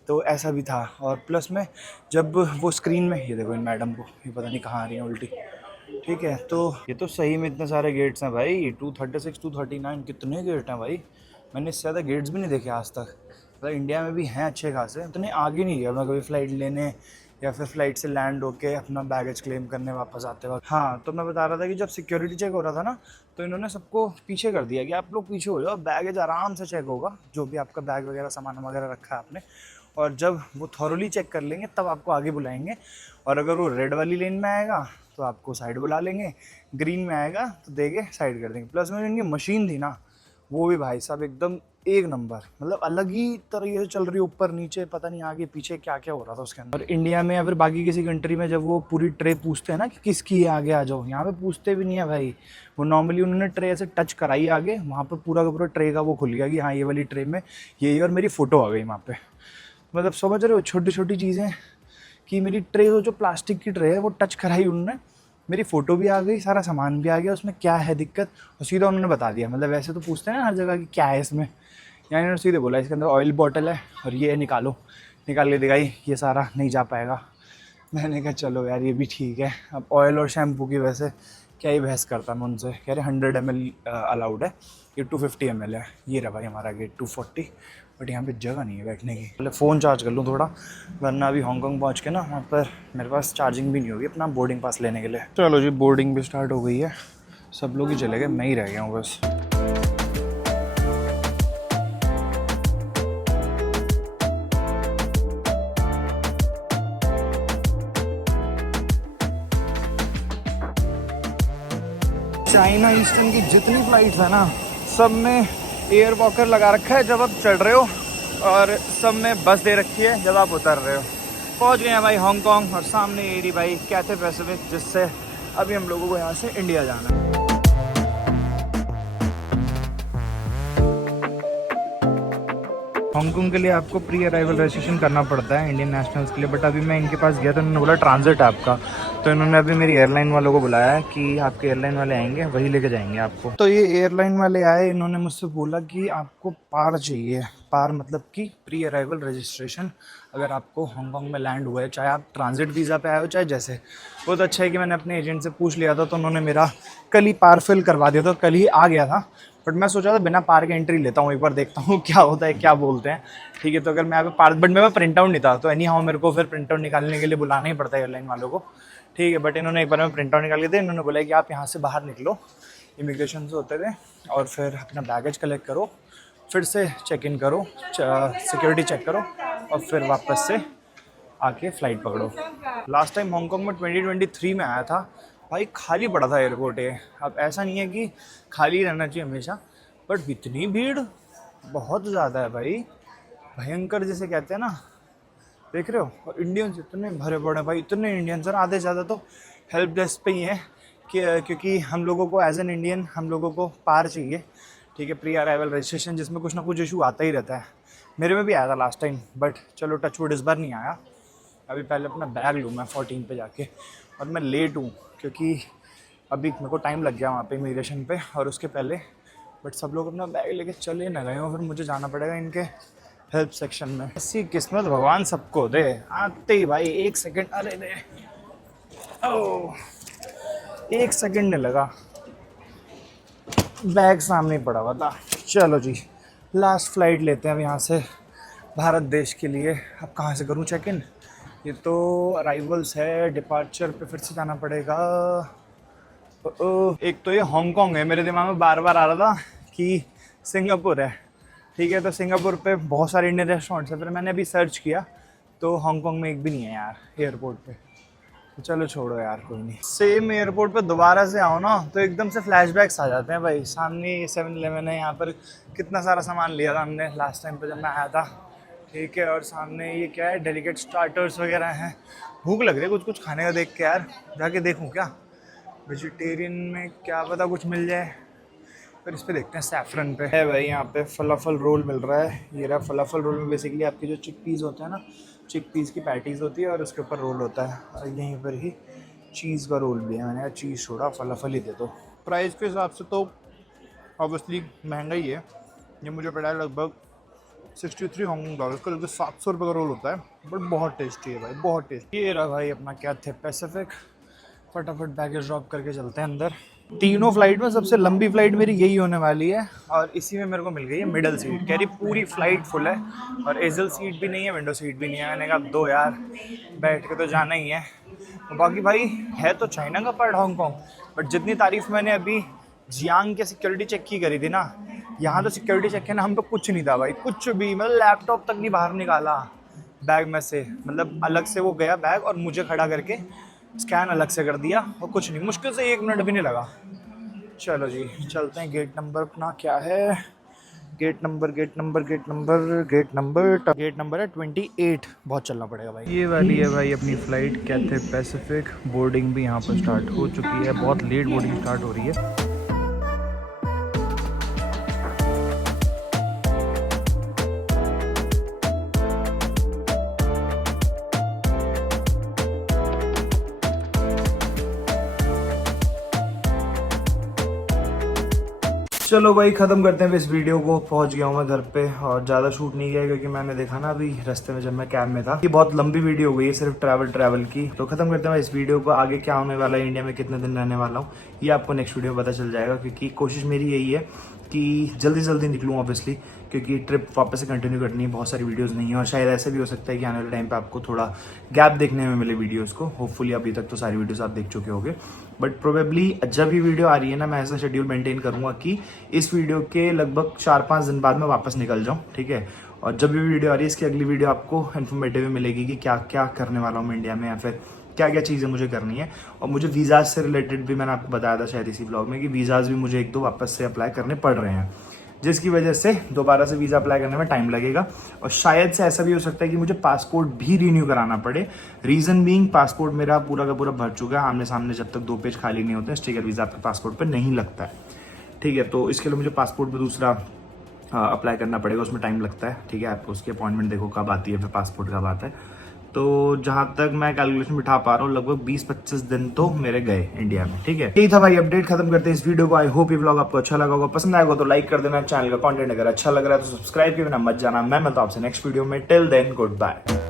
तो ऐसा भी था। और प्लस में जब वो स्क्रीन में, ये देखो इन मैडम को, ये पता नहीं कहाँ आ रही है उल्टी, ठीक है। तो ये तो सही में इतने सारे गेट्स हैं भाई, 236, 239, कितने गेट हैं भाई, मैंने इससे ज़्यादा गेट्स भी नहीं देखे आज तक। मतलब इंडिया में भी हैं अच्छे खासे, इतने आगे नहीं गया मैं कभी फ़्लाइट लेने या फिर फ़्लाइट से लैंड होके अपना बैगेज क्लेम करने वापस आते वक्त। हाँ, तो मैं बता रहा था कि जब सिक्योरिटी चेक हो रहा था ना, तो इन्होंने सबको पीछे कर दिया कि आप लोग पीछे हो जाओ, बैगेज आराम से चेक होगा, जो भी आपका बैग वगैरह सामान वगैरह रखा है आपने, और जब वो थॉरोली चेक कर लेंगे तब आपको आगे बुलाएंगे। और अगर वो रेड वाली लेन में आएगा तो आपको साइड बुला लेंगे, ग्रीन में आएगा तो देके साइड कर देंगे। प्लस में इनकी मशीन थी ना, वो भी भाई साहब एकदम एक नंबर, मतलब अलग ही तरीके से चल रही है, ऊपर नीचे पता नहीं आगे पीछे क्या क्या हो रहा था उसके अंदर। और इंडिया में या फिर बाकी किसी कंट्री में जब वो पूरी ट्रे पूछते हैं ना कि किसकी है आगे आ जाओ, यहाँ पे पूछते भी नहीं है भाई, वो नॉर्मली उन्होंने ट्रे ऐसे टच कराई आगे, वहाँ पर पूरा का पूरा ट्रे का वो खुल गया कि हाँ ये वाली ट्रे में ये, और मेरी फ़ोटो आ गई वहाँ पर। मतलब समझ रहे हो, छोटी छोटी चीज़ें कि मेरी ट्रे जो प्लास्टिक की ट्रे है वो टच कराई उन्होंने, मेरी फ़ोटो भी आ गई, सारा सामान भी आ गया, उसमें क्या है दिक्कत, और सीधा उन्होंने बता दिया। मतलब वैसे तो पूछते हैं ना हर जगह कि क्या है इसमें, यानी उन्होंने सीधे बोला इसके अंदर ऑयल बॉटल है और ये निकाल के दिखाई, ये सारा नहीं जा पाएगा। मैंने कहा चलो यार ये भी ठीक है। अब ऑयल और शैम्पू की वजह से क्या ही बहस करता मैं उनसे, कह रहे 100 ml अलाउड है, ये 250 ml है। ये रहा भाई हमारा गेट 240, बट यहाँ पे जगह नहीं है बैठने की। पहले फ़ोन चार्ज कर लूँ थोड़ा, वरना अभी हांगकांग पहुँच के ना वहाँ पर मेरे पास चार्जिंग भी नहीं होगी अपना बोर्डिंग पास लेने के लिए। चलो जी, बोर्डिंग भी स्टार्ट हो गई है, सब लोग ही चले गए, मैं ही रह गया हूँ बस। चाइना ईस्टर्न की जितनी फ़्लाइट्स है ना, सब में एयर वॉकर लगा रखा है जब आप चढ़ रहे हो, और सब में बस दे रखी है जब आप उतर रहे हो। पहुंच गए हैं भाई हांगकांग, और सामने ये रही भाई कैथे पैसिफिक, जिससे अभी हम लोगों को यहाँ से इंडिया जाना है। हांगकांग के लिए आपको प्री अराइवल रजिस्ट्रेशन करना पड़ता है इंडियन नेशनल्स के लिए, बट अभी मैं इनके पास गया तो इन्होंने बोला ट्रांजिट है आपका, तो इन्होंने अभी मेरी एयरलाइन वालों को बुलाया है कि आपके एयरलाइन वाले आएंगे, वही लेके जाएंगे आपको। तो ये एयरलाइन वाले आए, इन्होंने मुझसे बोला कि आपको पार चाहिए, पार मतलब कि प्री अराइवल रजिस्ट्रेशन, अगर आपको हांगकांग में लैंड हुआ है, चाहे आप ट्रांजिट वीज़ा पे आए हो चाहे जैसे। बहुत अच्छा है कि मैंने अपने एजेंट से पूछ लिया था, तो उन्होंने मेरा कल ही पार फिल करवा दिया था, कल ही आ गया था। बट मैं सोचा था बिना पार के एंट्री लेता हूँ, एक बार देखता हूँ क्या होता है, क्या बोलते हैं। ठीक है, तो अगर मैं यहाँ पे पार, बट मेरे प्रिंट आउट नहीं था, तो एनी हाउ मेरे को फिर प्रिंट आउट निकालने के लिए बुलाना ही पड़ता है एयरलाइन वालों को। ठीक है, बट इन्होंने एक बार में प्रिंट आउट निकाल के दिया। इन्होंने बोला कि आप यहाँ से बाहर निकलो, इमिग्रेशन से होते थे, और फिर अपना बैगेज कलेक्ट करो, फिर से चेक इन करो, सिक्योरिटी चेक करो, और फिर वापस से आके फ़्लाइट पकड़ो। लास्ट टाइम हांगकांग में 2023 में आया था भाई, खाली पड़ा था एयरपोर्ट ये। अब ऐसा नहीं है कि खाली रहना चाहिए हमेशा, बट इतनी भीड़ बहुत ज़्यादा है भाई, भयंकर जिसे कहते हैं ना, देख रहे हो। और इंडियंस इतने भरे पड़े हैं भाई, इतने इंडियंस, और आधे ज़्यादा तो हेल्प डेस्क पे ही है क्योंकि हम लोगों को एज एन इंडियन हम लोगों को पार चाहिए। ठीक है, प्री अराइवल रजिस्ट्रेशन, जिसमें कुछ ना कुछ इशू आता ही रहता है। मेरे में भी आया था लास्ट टाइम, बट चलो टचवुड इस बार नहीं आया। अभी पहले अपना बैग लूँ मैं 14 पे जाके, और मैं लेट हूँ क्योंकि अभी मेरे को टाइम लग गया वहाँ पे इमिग्रेशन पे और उसके पहले। बट सब लोग अपना बैग लेके चले ना गए हो, फिर मुझे जाना पड़ेगा इनके हेल्प सेक्शन में। ऐसी किस्मत भगवान सबको दे। आते ही भाई 1 सेकंड, अरे दे, ओह 1 सेकंड नहीं लगा, बैग सामने पड़ा हुआ था। चलो जी, लास्ट फ्लाइट लेते हैं अब यहाँ से भारत देश के लिए। अब कहाँ से करूँ चेक इन? ये तो अराइवल्स है, डिपार्चर पे फिर से जाना पड़ेगा। एक तो ये हांगकांग है, मेरे दिमाग में बार बार आ रहा था कि सिंगापुर है। ठीक है, तो सिंगापुर पे बहुत सारे इंडियन रेस्टोरेंट्स हैं, फिर मैंने अभी सर्च किया तो हांगकांग में एक भी नहीं है यार एयरपोर्ट पे। तो चलो छोड़ो यार, कोई नहीं। सेम एयरपोर्ट पे दोबारा से आओ ना तो एकदम से फ्लैशबैक्स आ जाते हैं भाई। सामने 7-Eleven है, यहाँ पर कितना सारा सामान लिया था हमने लास्ट टाइम पे जब मैं आया था। ठीक है, और सामने ये क्या है, डेलिकेट स्टार्टर्स वगैरह हैं। भूख लग रही है कुछ खाने का देख के यार, जाके देखूँ क्या वेजिटेरियन में, क्या पता कुछ मिल जाए। फिर इस पे देखते हैं, सैफरन पे है भाई। यहाँ पे फलाफल रोल मिल रहा है, ये रहा फलाफल रोल में बेसिकली आपके जो चिक पीस होते हैं ना, चिक पीस की पैटीज़ होती है और उसके ऊपर रोल होता है, और यहीं पर ही चीज़ का रोल भी है। मैंने चीज़ छोड़ा, फलाफल ही दे दो। प्राइस के हिसाब से तो ऑब्वियसली महंगा ही है। ये मुझे पड़ा है लगभग 63 हांगकांग डॉलर का, जो 700 रुपये का रोल होता है, बट बहुत टेस्टी है भाई, बहुत टेस्टी। ये रहा भाई अपना क्या थे पैसिफिक। फटाफट बैगेज ड्रॉप करके चलते हैं अंदर। तीनों फ्लाइट में सबसे लंबी फ्लाइट मेरी यही होने वाली है, और इसी में मेरे को मिल गई है मिडल सीट। कह रही पूरी फ्लाइट फुल है, और एजल सीट भी नहीं है, विंडो सीट भी नहीं है। मैंने कहा दो यार, बैठ के तो जाना ही है। बाकी भाई है तो चाइना का पार्ट हांगकांग, बट जितनी तारीफ मैंने अभी जियांग के सिक्योरिटी चेक की करी थी ना, यहाँ तो सिक्योरिटी चेक है ना, हम पे कुछ नहीं था भाई, कुछ भी। मतलब लैपटॉप तक नहीं बाहर निकाला बैग में से, मतलब अलग से वो गया बैग और मुझे खड़ा करके स्कैन अलग से कर दिया, और कुछ नहीं, मुश्किल से 1 मिनट भी नहीं लगा। चलो जी चलते हैं। गेट नंबर अपना क्या है, गेट नंबर है 28। बहुत चलना पड़ेगा भाई। ये वाली है भाई अपनी फ़्लाइट, कैथे पैसिफिक। बोर्डिंग भी यहाँ पर स्टार्ट हो चुकी है, बहुत लेट बोर्डिंग स्टार्ट हो रही है। चलो भाई ख़त्म करते हैं इस वीडियो को। पहुंच गया हूँ मैं घर पे, और ज़्यादा शूट नहीं किया क्योंकि मैंने देखा ना अभी रास्ते में जब मैं कैब में था, ये बहुत लंबी वीडियो हो गई है सिर्फ ट्रैवल की। तो ख़त्म करते हैं इस वीडियो को। आगे क्या होने वाला है, इंडिया में कितने दिन रहने वाला हूँ, ये आपको नेक्स्ट वीडियो में पता चल जाएगा, क्योंकि कोशिश मेरी यही है कि जल्दी से जल्दी निकलूँ ऑब्वियसली, क्योंकि ट्रिप वापस से कंटिन्यू करनी है। बहुत सारी वीडियोस नहीं है, और शायद ऐसा भी हो सकता है कि आने वाले टाइम पे आपको थोड़ा गैप देखने में मिले वीडियोस को। होपफुली अभी तक तो सारी वीडियोस आप देख चुके होंगे, बट प्रोबेबली जब ये वीडियो आ रही है ना, मैं ऐसा शेड्यूल मेंटेन करूँगा कि इस वीडियो के लगभग 4-5 दिन बाद मैं वापस निकल जाऊँ। ठीक है, और जब भी वीडियो आ रही है, इसकी अगली वीडियो आपको इन्फॉर्मेटिव मिलेगी कि क्या क्या करने वाला हूँ मैं इंडिया में, या फिर क्या क्या चीज़ें मुझे करनी है। और मुझे वीज़ाज से रिलेटेड भी मैंने आपको बताया था शायद इसी ब्लॉग में, कि वीज़ाज भी मुझे 1-2 वापस से अप्लाई करने पड़ रहे हैं, जिसकी वजह से दोबारा से वीज़ा अप्लाई करने में टाइम लगेगा। और शायद से ऐसा भी हो सकता है कि मुझे पासपोर्ट भी रीन्यू कराना पड़े। रीज़न बीइंग, पासपोर्ट मेरा पूरा का पूरा भर चुका है आमने सामने, जब तक 2 पेज खाली नहीं होते हैं स्टिकर वीज़ा आपके पासपोर्ट पर नहीं लगता है। ठीक है, तो इसके लिए मुझे पासपोर्ट पर दूसरा अप्लाई करना पड़ेगा, उसमें टाइम लगता है, ठीक है। आप उसकी अपॉइंटमेंट देखो कब आती है, फिर पासपोर्ट कब आता है। तो जहां तक मैं कैलकुलेशन बिठा पा रहा हूँ लगभग 20-25 दिन तो मेरे गए इंडिया में, ठीक है। यही था भाई अपडेट, खत्म करते हैं इस वीडियो को। आई होप ये व्लॉग आपको अच्छा लगा होगा, पसंद आएगा तो लाइक कर देना, चैनल का कंटेंट अगर अच्छा लग रहा है तो सब्सक्राइब किए बिना मत जाना। मैं मिलता हूं आपसे नेक्स्ट वीडियो में, टिल देन गुड बाय।